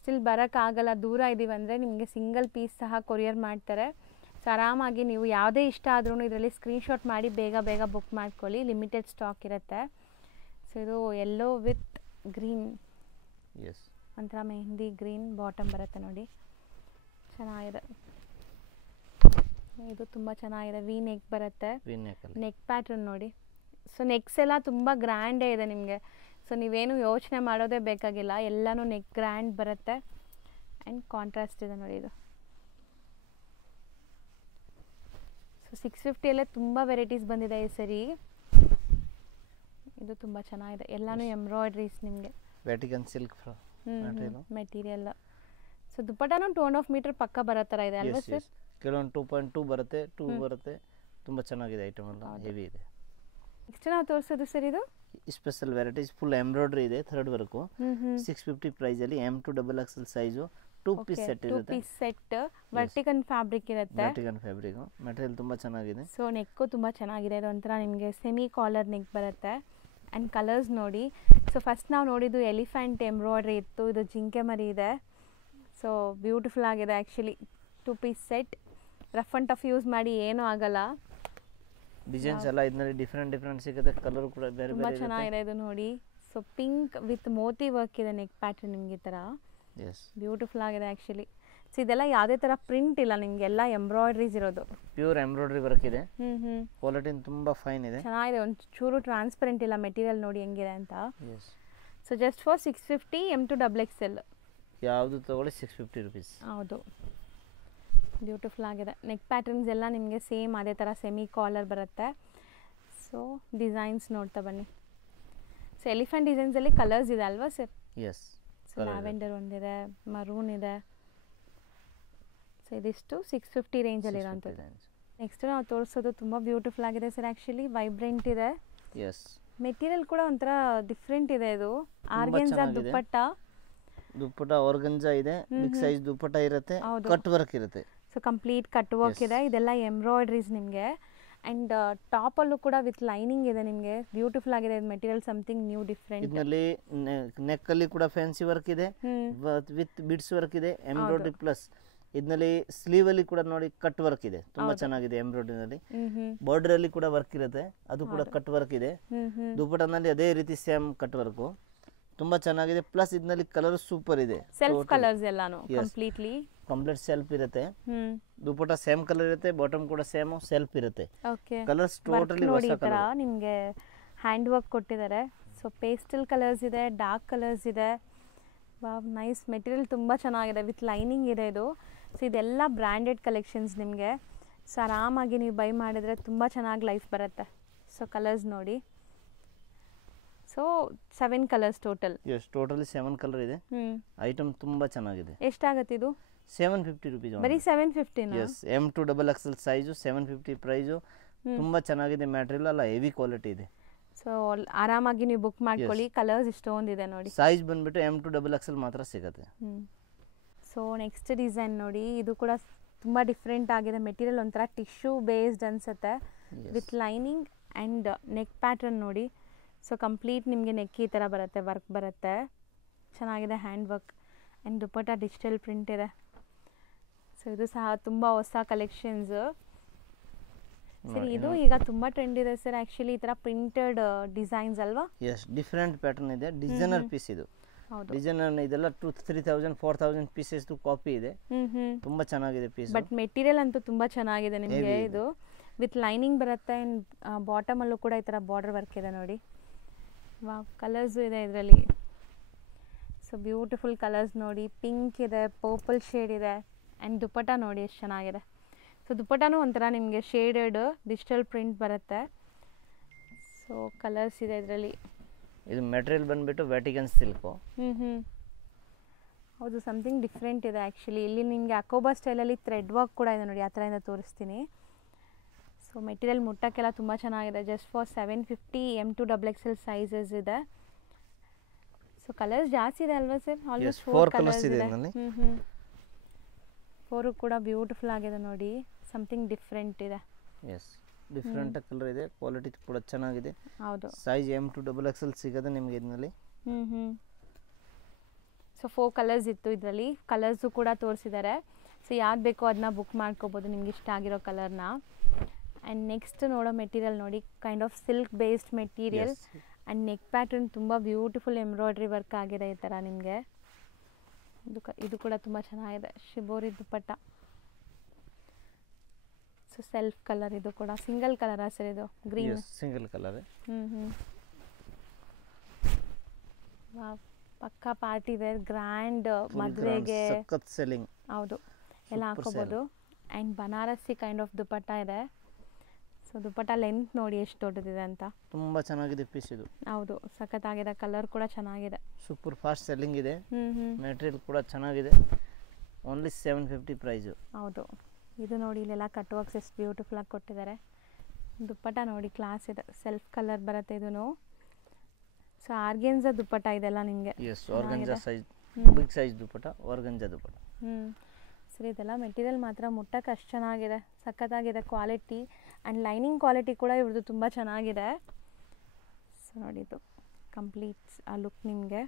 ಸ್ಟಿಲ್ ಬರೋಕ್ಕಾಗಲ್ಲ, ದೂರ ಇದ್ದೀವಿ ಅಂದರೆ ನಿಮಗೆ ಸಿಂಗಲ್ ಪೀಸ್ ಸಹ ಕೊರಿಯರ್ ಮಾಡ್ತಾರೆ. ಸೊ ಆರಾಮಾಗಿ ನೀವು ಯಾವುದೇ ಇಷ್ಟ ಆದ್ರೂ ಇದರಲ್ಲಿ ಸ್ಕ್ರೀನ್ಶಾಟ್ ಮಾಡಿ ಬೇಗ ಬುಕ್ ಮಾಡ್ಕೊಳ್ಳಿ. ಲಿಮಿಟೆಡ್ ಸ್ಟಾಕ್ ಇರುತ್ತೆ. ಸೊ ಇದು ಯೆಲ್ಲೋ ವಿತ್ ಗ್ರೀನ್, ಎಸ್, ಒಂಥರ ಮೆಹಂದಿ ಗ್ರೀನ್ ಬಾಟಮ್ ಬರುತ್ತೆ ನೋಡಿ, ಚೆನ್ನಾಗಿದೆ. ಇದು ತುಂಬ ಚೆನ್ನಾಗಿದೆ. ವಿ ನೆಕ್ ಬರುತ್ತೆ, ನೆಕ್ ಪ್ಯಾಟರ್ನ್ ನೋಡಿ. ಸೊ ನೆಕ್ಸ್ ಎಲ್ಲ ತುಂಬ ಗ್ರ್ಯಾಂಡೇ ಇದೆ ನಿಮಗೆ. ಸೊ ನೀವೇನು ಯೋಚನೆ ಮಾಡೋದೇ ಬೇಕಾಗಿಲ್ಲ, ಎಲ್ಲನೂ ನೆಕ್ ಗ್ರ್ಯಾಂಡ್ ಬರುತ್ತೆ. ಆ್ಯಂಡ್ ಕಾಂಟ್ರಾಸ್ಟ್ ಇದೆ ನೋಡಿ ಇದು. ಸೊ 650ಯಲ್ಲೇ ತುಂಬ ವೆರೈಟೀಸ್ ಬಂದಿದೆ ಈ ಸರಿ. ಇದು ತುಂಬ ಚೆನ್ನಾಗಿದೆ, ಎಲ್ಲನೂ ಎಂಬ್ರಾಯ್ಡ್ರೀಸ್ ನಿಮಗೆ. Vatican silk material. ಸೊ ದುಪಟ್ಟಾನು 2.5 ಮೀಟರ್ ಪಕ್ಕ ಬರೋ ಥರ ಇದೆ ಅಲ್ವಾ ಸರ್? ಕೆಲವೊಂದು 2.2 ಬರುತ್ತೆ, 2 ಬರುತ್ತೆ. ತುಂಬ ಚೆನ್ನಾಗಿದೆ ಐಟಮ್ ಎಲ್ಲ, ಹೆವಿ ಇದೆ. ನೆಕ್ಸ್ಟ್ ನಾವು ತೋರಿಸೋದು ಸರ್ ಇದು ಸ್ಪೆಷಲ್ ವೆರೈಟೀಸ್, ಫುಲ್ ಎಂಬ್ರಾಯ್ಡ್ರಿ ಇದೆ, ಥರ್ಡ್ ವರ್ಕು. 650 ಪ್ರೈಸಲ್ಲಿ M2 XXL size 2 piece set ಇರುತ್ತೆ. 2 ಪೀಸ್ ಸೆಟ್ ವರ್ಟಿಕನ್ ಫ್ಯಾಬ್ರಿಕ್ ಇರುತ್ತೆ. ವರ್ಟಿಕನ್ ಫ್ಯಾಬ್ರಿಕ್ ಮೆಟೀರಿಯಲ್ ತುಂಬ ಚೆನ್ನಾಗಿದೆ. ಸೊ ನೆಕ್ಕು ತುಂಬ ಚೆನ್ನಾಗಿದೆ. ಇದು ಒಂಥರ ನಿಮಗೆ ಸೆಮಿ ಕಾಲರ್ ನೆಕ್ ಬರುತ್ತೆ. ಆ್ಯಂಡ್ ಕಲರ್ಸ್ ನೋಡಿ. ಸೊ ಫಸ್ಟ್ ನಾವು ನೋಡಿದ್ದು ಎಲಿಫೆಂಟ್ ಎಂಬ್ರಾಯ್ಡ್ರಿ ಇತ್ತು, ಇದು ಜಿಂಕೆ ಮರಿ ಇದೆ. ಸೊ ಬ್ಯೂಟಿಫುಲ್ ಆಗಿದೆ actually. 2 piece set, rough and tough use ಮಾಡಿ ಏನೂ ಆಗಲ್ಲ. ಡಿಸೈನ್ಸ್ ಎಲ್ಲ ಇದರಲ್ಲಿ ಡಿಫ್ರೆಂಟ್ ಸಿಗುತ್ತೆ, ಕಲರ್ ಕೂಡ ಬೇರೆ ತುಂಬ ಚೆನ್ನಾಗಿದೆ ಇದು ನೋಡಿ. So pink with Moti work ಇದೆ ನೆಕ್ ಪ್ಯಾಟರ್ನ್ ನಿಮಗೆ ಈ ಥರ. ಬ್ಯೂಟಿಫುಲ್ ಆಗಿದೆ ಆ್ಯಕ್ಚುಲಿ. ಸೊ ಇದೆಲ್ಲ ಯಾವುದೇ ಥರ ಪ್ರಿಂಟ್ ಇಲ್ಲ ನಿಮಗೆ, ಎಲ್ಲ ಎಂಬ್ರಾಯ್ಡ್ರೀಸ್ ಇರೋದು, ಪ್ಯೂರ್ ಎಂಬ್ರಾಯ್ಡ್ರಿ ವರ್ಕ್ ಇದೆ. ಕ್ವಾಲಿಟಿ ತುಂಬ ಫೈನ್ ಇದೆ, ಚೆನ್ನಾಗಿದೆ. ಒಂದು ಚೂರು ಟ್ರಾನ್ಸ್ಪರೆಂಟ್ ಇಲ್ಲ ಮೆಟೀರಿಯಲ್ ನೋಡಿ ಹೆಂಗಿದೆ ಅಂತ. So just for 650 M2 XXL. ಯಾವುದು ತಗೊಳ್ಳಿ 650 ರೂಪೀಸ್. ಹೌದು, ಬ್ಯೂಟಿಫುಲ್ ಆಗಿದೆ. ನೆಕ್ ಪ್ಯಾಟರ್ನ್ಸ್ ಎಲ್ಲ ನಿಮಗೆ ಸೇಮ್ ಅದೇ ಥರ ಸೆಮಿ ಕಾಲರ್ ಬರುತ್ತೆ. ಸೊ ಡಿಸೈನ್ಸ್ ನೋಡ್ತಾ ಬನ್ನಿ. ಸೊ ಎಲಿಫೆಂಟ್ ಡಿಸೈನ್ಸಲ್ಲಿ ಕಲರ್ಸ್ ಇದೆ ಅಲ್ವಾ ಸರ್? ಎಸ್. ಸೊ ಲ್ಯಾವೆಂಡರ್ ಒಂದಿದೆ, ಮರೂನ್ ಇದೆ. ಸೊ ಇದಿಷ್ಟು 650 ರೇಂಜಲ್ಲಿ ಇರೋಂಥದ್ದು. ನೆಕ್ಸ್ಟ್ ನಾವು ತೋರಿಸೋದು ತುಂಬ ಬ್ಯೂಟಿಫುಲ್ ಆಗಿದೆ ಸರ್. ಆ್ಯಕ್ಚುಲಿ ವೈಬ್ರೆಂಟ್ ಇದೆ, ಎಸ್ ಮೆಟೀರಿಯಲ್ ಕೂಡ ಒಂಥರ ಡಿಫ್ರೆಂಟ್ ಇದೆ. ಇದು ಆರ್ಗೆನ್ಜಾ ಚೆನ್ನಾಗಿದೆ. ದುಪ್ಪಟ್ಟ. ದುಪ್ಪಟ ಆರ್ಗಂಜಾ ಇದೆ, ಬಿಗ್ ಸೈಜ್ ದುಪ್ಪಟ ಇರುತ್ತೆ, ಹೌದು. ಕಟ್ ವರ್ಕ್ ಇರುತ್ತೆ. ಸೊ ಕಂಪ್ಲೀಟ್ ಕಟ್ ವರ್ಕ್ ಇದೆ. ಇದೆಲ್ಲ ಎಂಬ್ರಾಯ್ಡ್ರೀಸ್ ನಿಮಗೆ. ಆ್ಯಂಡ್ ಟಾಪಲ್ಲೂ ಕೂಡ ವಿತ್ ಲೈನಿಂಗ್ ಇದೆ ನಿಮಗೆ. ಬ್ಯೂಟಿಫುಲ್ ಆಗಿದೆ ಇದು ಮೆಟೀರಿಯಲ್, ಸಮಥಿಂಗ್ ನ್ಯೂ ಡಿಫ್ರೆಂಟ್. ಇದರಲ್ಲಿ ನೆಕ್ ಅಲ್ಲಿ ಕೂಡ ಫ್ಯಾನ್ಸಿ ವರ್ಕ್ ಇದೆ, ವಿತ್ ಬಿಡ್ಸ್ ವರ್ಕ್ ಇದೆ, ಎಂಬ್ರಾಯ್ಡ್ರಿ ಪ್ಲಸ್. ಇದರಲ್ಲಿ ಸ್ಲೀವ್ ಅಲ್ಲಿ ಕೂಡ ನೋಡಿ ಕಟ್ ವರ್ಕ್ ಇದೆ, ತುಂಬಾ ಚೆನ್ನಾಗಿದೆ ಎಂಬ್ರಾಯ್ಡ್ರಿನಲ್ಲಿ. ಬಾರ್ಡರ್ ಅಲ್ಲಿ ಕೂಡ ವರ್ಕ್ ಇರುತ್ತೆ, ಅದು ಕೂಡ ಕಟ್ ವರ್ಕ್ ಇದೆ. ದುಪ್ಪಟನಲ್ಲಿ ಅದೇ ರೀತಿ ಸೇಮ್ ಕಟ್ ವರ್ಕ್, ತುಂಬಾ ಚೆನ್ನಾಗಿದೆ. ಪ್ಲಸ್ ಇದರಲ್ಲಿ ಕಲರ್ ಸೂಪರ್ ಇದೆ, ಸೆಲ್ಫ್ ಕಲರ್ಸ್ ಎಲ್ಲಾನು ಕಂಪ್ಲೀಟ್ಲಿ ಕಂಪ್ಲೀಟ್ ಸೆಲ್ಫ್ ಇರುತ್ತೆ. ದುಪ್ಪಟ ಸೇಮ್ ಕಲರ್ ಇರುತ್ತೆ, ಬಾಟಮ್ ಕೂಡ ಸೇಮ್ ಸೆಲ್ಫ್ ಇರುತ್ತೆ. ಓಕೆ, ಕಲರ್ಸ್ ಟೋಟಲಿ ನೋಡಿ ಹೊಸ ಈ ಥರ ಕಲರ್. ನಿಮಗೆ ಹ್ಯಾಂಡ್ ವರ್ಕ್ ಕೊಟ್ಟಿದ್ದಾರೆ. ಸೊ ಪೇಸ್ಟಲ್ ಕಲರ್ಸ್ ಇದೆ, ಡಾರ್ಕ್ ಕಲರ್ಸ್ ಇದೆ. ವಾವ್, ನೈಸ್ ಮೆಟೀರಿಯಲ್ ತುಂಬ ಚೆನ್ನಾಗಿದೆ, ವಿತ್ ಲೈನಿಂಗ್ ಇದೆ ಇದು. ಸೊ ಇದೆಲ್ಲ ಬ್ರ್ಯಾಂಡೆಡ್ ಕಲೆಕ್ಷನ್ಸ್ ನಿಮಗೆ. ಸೊ ಆರಾಮಾಗಿ ನೀವು ಬೈ ಮಾಡಿದರೆ ತುಂಬ ಚೆನ್ನಾಗಿ ಲೈಫ್ ಬರುತ್ತೆ. ಸೊ ಕಲರ್ಸ್ ನೋಡಿ. So 7 colours total. Yes, totally 7 colour ಇದೆ. ಐಟಮ್ ತುಂಬಾ ಚೆನ್ನಾಗಿದೆ. ಎಷ್ಟಾಗತ್ತೆ ಇದು? 750 ರುಪೀಸ್. ಬರೀ 750 S, M2 XXL size, 750 price. ತುಂಬಾ ಚೆನ್ನಾಗಿದೆ ಮ್ಯಾಟೀರಿಯಲ್, ಅಲ್ಲ ಹೆವಿ ಕ್ವಾಲಿಟಿ ಇದೆ. ಸೊ ಆರಾಮಾಗಿ ನೀವು ಬುಕ್ ಮಾಡ್ಕೊಳ್ಳಿ. ಕಲರ್ಸ್ ಇಷ್ಟೊಂದಿದೆ ನೋಡಿ. ಸೈಜ್ ಬಂದ್ಬಿಟ್ಟು M2 XXL ಮಾತ್ರ ಸಿಗುತ್ತೆ. ಸೊ ನೆಕ್ಸ್ಟ್ ಡಿಸೈನ್ ನೋಡಿ, ಇದು ಕೂಡ ತುಂಬ ಡಿಫ್ರೆಂಟ್ ಆಗಿದೆ. ಮೆಟೀರಿಯಲ್ ಒಂಥರ ಟಿಶ್ಯೂ ಬೇಸ್ಡ್ ಅನಿಸುತ್ತೆ, with lining and neck pattern ನೋಡಿ. ಸೊ ಕಂಪ್ಲೀಟ್ ನಿಮಗೆ ನೆಕ್ ಈ ಥರ ಬರುತ್ತೆ, ವರ್ಕ್ ಬರುತ್ತೆ, ಚೆನ್ನಾಗಿದೆ hand work. And dupatta digital print ಇದೆ. ಸೊ ಇದು ಸಹ ತುಂಬ ಹೊಸ ಕಲೆಕ್ಷನ್ಸ್. ಸರಿ, ಇದು ಈಗ ತುಂಬ ಟ್ರೆಂಡ್ ಇದೆ ಸರ್ ಆ್ಯಕ್ಚುಲಿ, ಈ ಥರ ಪ್ರಿಂಟೆಡ್ ಡಿಸೈನ್ಸ್ ಅಲ್ವಾ? ಎಸ್, ಡಿಫ್ರೆಂಟ್ ಪ್ಯಾಟರ್ನ್ ಇದೆ, ಡಿಸೈನರ್ ಪೀಸ್ ಇದು. ಡಿಸೈನರ್ ಇದೆಲ್ಲ 3000 4000 ಪೀಸಸ್ ಕಾಪಿ ಇದೆ. ತುಂಬಾ ಚೆನ್ನಾಗಿದೆ ಪೀಸ್. ಬಟ್ ಮೆಟೀರಿಯಲ್ ಅಂತೂ ತುಂಬಾ ಚೆನ್ನಾಗಿದೆ ನಿಮಗೆ. ಇದು ವಿತ್ ಲೈನಿಂಗ್ ಬರುತ್ತೆ. ಆ್ಯಂಡ್ ಬಾಟಮ್ ಅಲ್ಲೂ ಕೂಡ ಈ ಥರ ಬಾರ್ಡರ್ ವರ್ಕ್ ಇದೆ ನೋಡಿ. ವಾವ್, ಕಲರ್ಸು ಇದೆ ಇದರಲ್ಲಿ. ಸೊ ಬ್ಯೂಟಿಫುಲ್ ಕಲರ್ಸ್ ನೋಡಿ, ಪಿಂಕ್ ಇದೆ, ಪರ್ಪಲ್ ಶೇಡ್ ಇದೆ. ಆ್ಯಂಡ್ ದುಪ್ಪಟ್ಟ ನೋಡಿ ಎಷ್ಟು ಚೆನ್ನಾಗಿದೆ. ಸೊ ದುಪ್ಪಟ್ಟನೂ ಒಂಥರ ನಿಮಗೆ ಶೇಡೆಡ್ ಡಿಜಿಟಲ್ ಪ್ರಿಂಟ್ ಬರುತ್ತೆ. ಸೊ ಕಲರ್ಸ್ ಇದೆ ಇದರಲ್ಲಿ. ಇದು ಮೆಟೀರಿಯಲ್ ಬಂದ್ಬಿಟ್ಟು ವ್ಯಾಟಿಕನ್ ಸಿಲ್ಕು. ಹೌದು, ಸಮಥಿಂಗ್ ಡಿಫ್ರೆಂಟ್ ಇದೆ ಆ್ಯಕ್ಚುಲಿ. ಇಲ್ಲಿ ನಿಮಗೆ ಅಕೋಬಾ ಸ್ಟೈಲಲ್ಲಿ ಥ್ರೆಡ್ ವರ್ಕ್ ಕೂಡ ಇದೆ ನೋಡಿ, ಆ ಥರದಿಂದ ತೋರಿಸ್ತೀನಿ. ಸೊ ಮೆಟೀರಿಯಲ್ ಮುಟ್ಟಕ್ಕೆಲ್ಲ ತುಂಬ ಚೆನ್ನಾಗಿದೆ. Just for 750 M2 XXL sizes ಇದೆ. ಸೊ ಕಲರ್ಸ್ ಜಾಸ್ತಿ ಇದೆ ಅಲ್ವಾ ಸರ್? ಆಲ್ಮೋಸ್ಟ್ 4 ಕಲರ್ಸ್ ಇದೆ. 4 ಕೂಡ ಬ್ಯೂಟಿಫುಲ್ ಆಗಿದೆ ನೋಡಿ, ಸಮಥಿಂಗ್ ಡಿಫ್ರೆಂಟ್ ಇದೆ. ಎಸ್, ಡಿಫ್ರೆಂಟ್ ಕಲರ್ ಇದೆ, ಕ್ವಾಲಿಟಿ ಕೂಡ ಚೆನ್ನಾಗಿದೆ. ಹೌದು, ಸೈಜ್ M2 XXL ಸಿಗೋದು ನಿಮಗೆ ಇದರಲ್ಲಿ. ಸೊ 4 ಕಲರ್ಸ್ ಇತ್ತು ಇದರಲ್ಲಿ. ಕಲರ್ಸು ಕೂಡ ತೋರಿಸಿದ್ದಾರೆ. ಸೊ ಯಾವ್ದು ಬೇಕೋ ಅದನ್ನ ಬುಕ್ ಮಾಡ್ಕೋಬೋದು ನಿಮ್ಗೆ ಇಷ್ಟ ಆಗಿರೋ ಕಲರ್ನ. ಆ್ಯಂಡ್ ನೆಕ್ಸ್ಟ್ ನೋಡೋ ಮೆಟೀರಿಯಲ್ ನೋಡಿ, kind of silk based material. And neck pattern ತುಂಬ ಬ್ಯೂಟಿಫುಲ್ ಎಂಬ್ರಾಯ್ಡ್ರಿ ವರ್ಕ್ ಆಗಿದೆ ಈ ಥರ ನಿಮಗೆ. ಇದು ಕೂಡ ತುಂಬ ಚೆನ್ನಾಗಿದೆ, ಶಿಬೋರಿ ದುಪ್ಪಟ್ಟ. ಸೊ ಸೆಲ್ಫ್ ಕಲರ್, ಇದು ಕೂಡ ಸಿಂಗಲ್ ಕಲರಾ ಸರ್? ಇದು ಗ್ರೀನ್ ಸಿಂಗಲ್ ಕಲರ್. ವಾವ್, ಪಕ್ಕಾ ಪಾರ್ಟಿ ವೇರ್, ಗ್ರ್ಯಾಂಡ್ ಮದುವೆಗೆ ಸಖತ್ ಸೆಲ್ಲಿಂಗ್. ಹೌದು, ಎಲ್ಲ ಹಾಕೋಬೋದು. ಆ್ಯಂಡ್ ಬನಾರಸಿ ಕೈಂಡ್ ಆಫ್ ದುಪ್ಪಟ್ಟ ಇದೆ. ಸೊ ದುಪ್ಪಟ್ಟ ಲೆಂತ್ ನೋಡಿ ಎಷ್ಟು ದೊಡ್ಡದಿದೆ ಅಂತ. ತುಂಬಾ ಚೆನ್ನಾಗಿದೆ ಪೀಸ್ ಇದು. ಹೌದು, ಸಖತ್ತಾಗಿದೆ. ಕಲರ್ ಕೂಡ ಚೆನ್ನಾಗಿದೆ. ಸೂಪರ್ ಫಾಸ್ಟ್ ಸೆಲ್ಲಿಂಗ್ ಇದೆ. ಮೆಟೀರಿಯಲ್ ಕೂಡ ಚೆನ್ನಾಗಿದೆ. Only 750 price. ಹೌದು, ಇದು ನೋಡಿ ಇಲ್ಲೆಲ್ಲ ಕಟ್ ವರ್ಕ್ಸ್ ಎಷ್ಟು ಬ್ಯೂಟಿಫುಲ್ ಆಗಿ ಕೊಟ್ಟಿದ್ದಾರೆ. ದುಪ್ಪಟ್ಟ ನೋಡಿ ಕ್ಲಾಸ್ ಇದೆ, ಸೆಲ್ಫ್ ಕಲರ್ ಬರುತ್ತೆ ಇದೂ. ಸೊ ಆರ್ಗೆನ್ಜಾ ದುಪ್ಪಟ್ಟ ಇದೆಲ್ಲ ನಿಮಗೆ. Yes, organza size, big size dupatta, organza dupatta. ಸರಿ, ಇದೆಲ್ಲ ಮೆಟೀರಿಯಲ್ ಮಾತ್ರ ಮುಟ್ಟಕ್ಕೆ ಅಷ್ಟು ಚೆನ್ನಾಗಿದೆ, ಸಖತ್ತಾಗಿದೆ ಕ್ವಾಲಿಟಿ. ಆ್ಯಂಡ್ ಲೈನಿಂಗ್ ಕ್ವಾಲಿಟಿ ಕೂಡ ಇವ್ರದ್ದು ತುಂಬ ಚೆನ್ನಾಗಿದೆ. ಸೊ ನೋಡಿ, ಇದು ಕಂಪ್ಲೀಟ್ ಆ ಲುಕ್ ನಿಮಗೆ.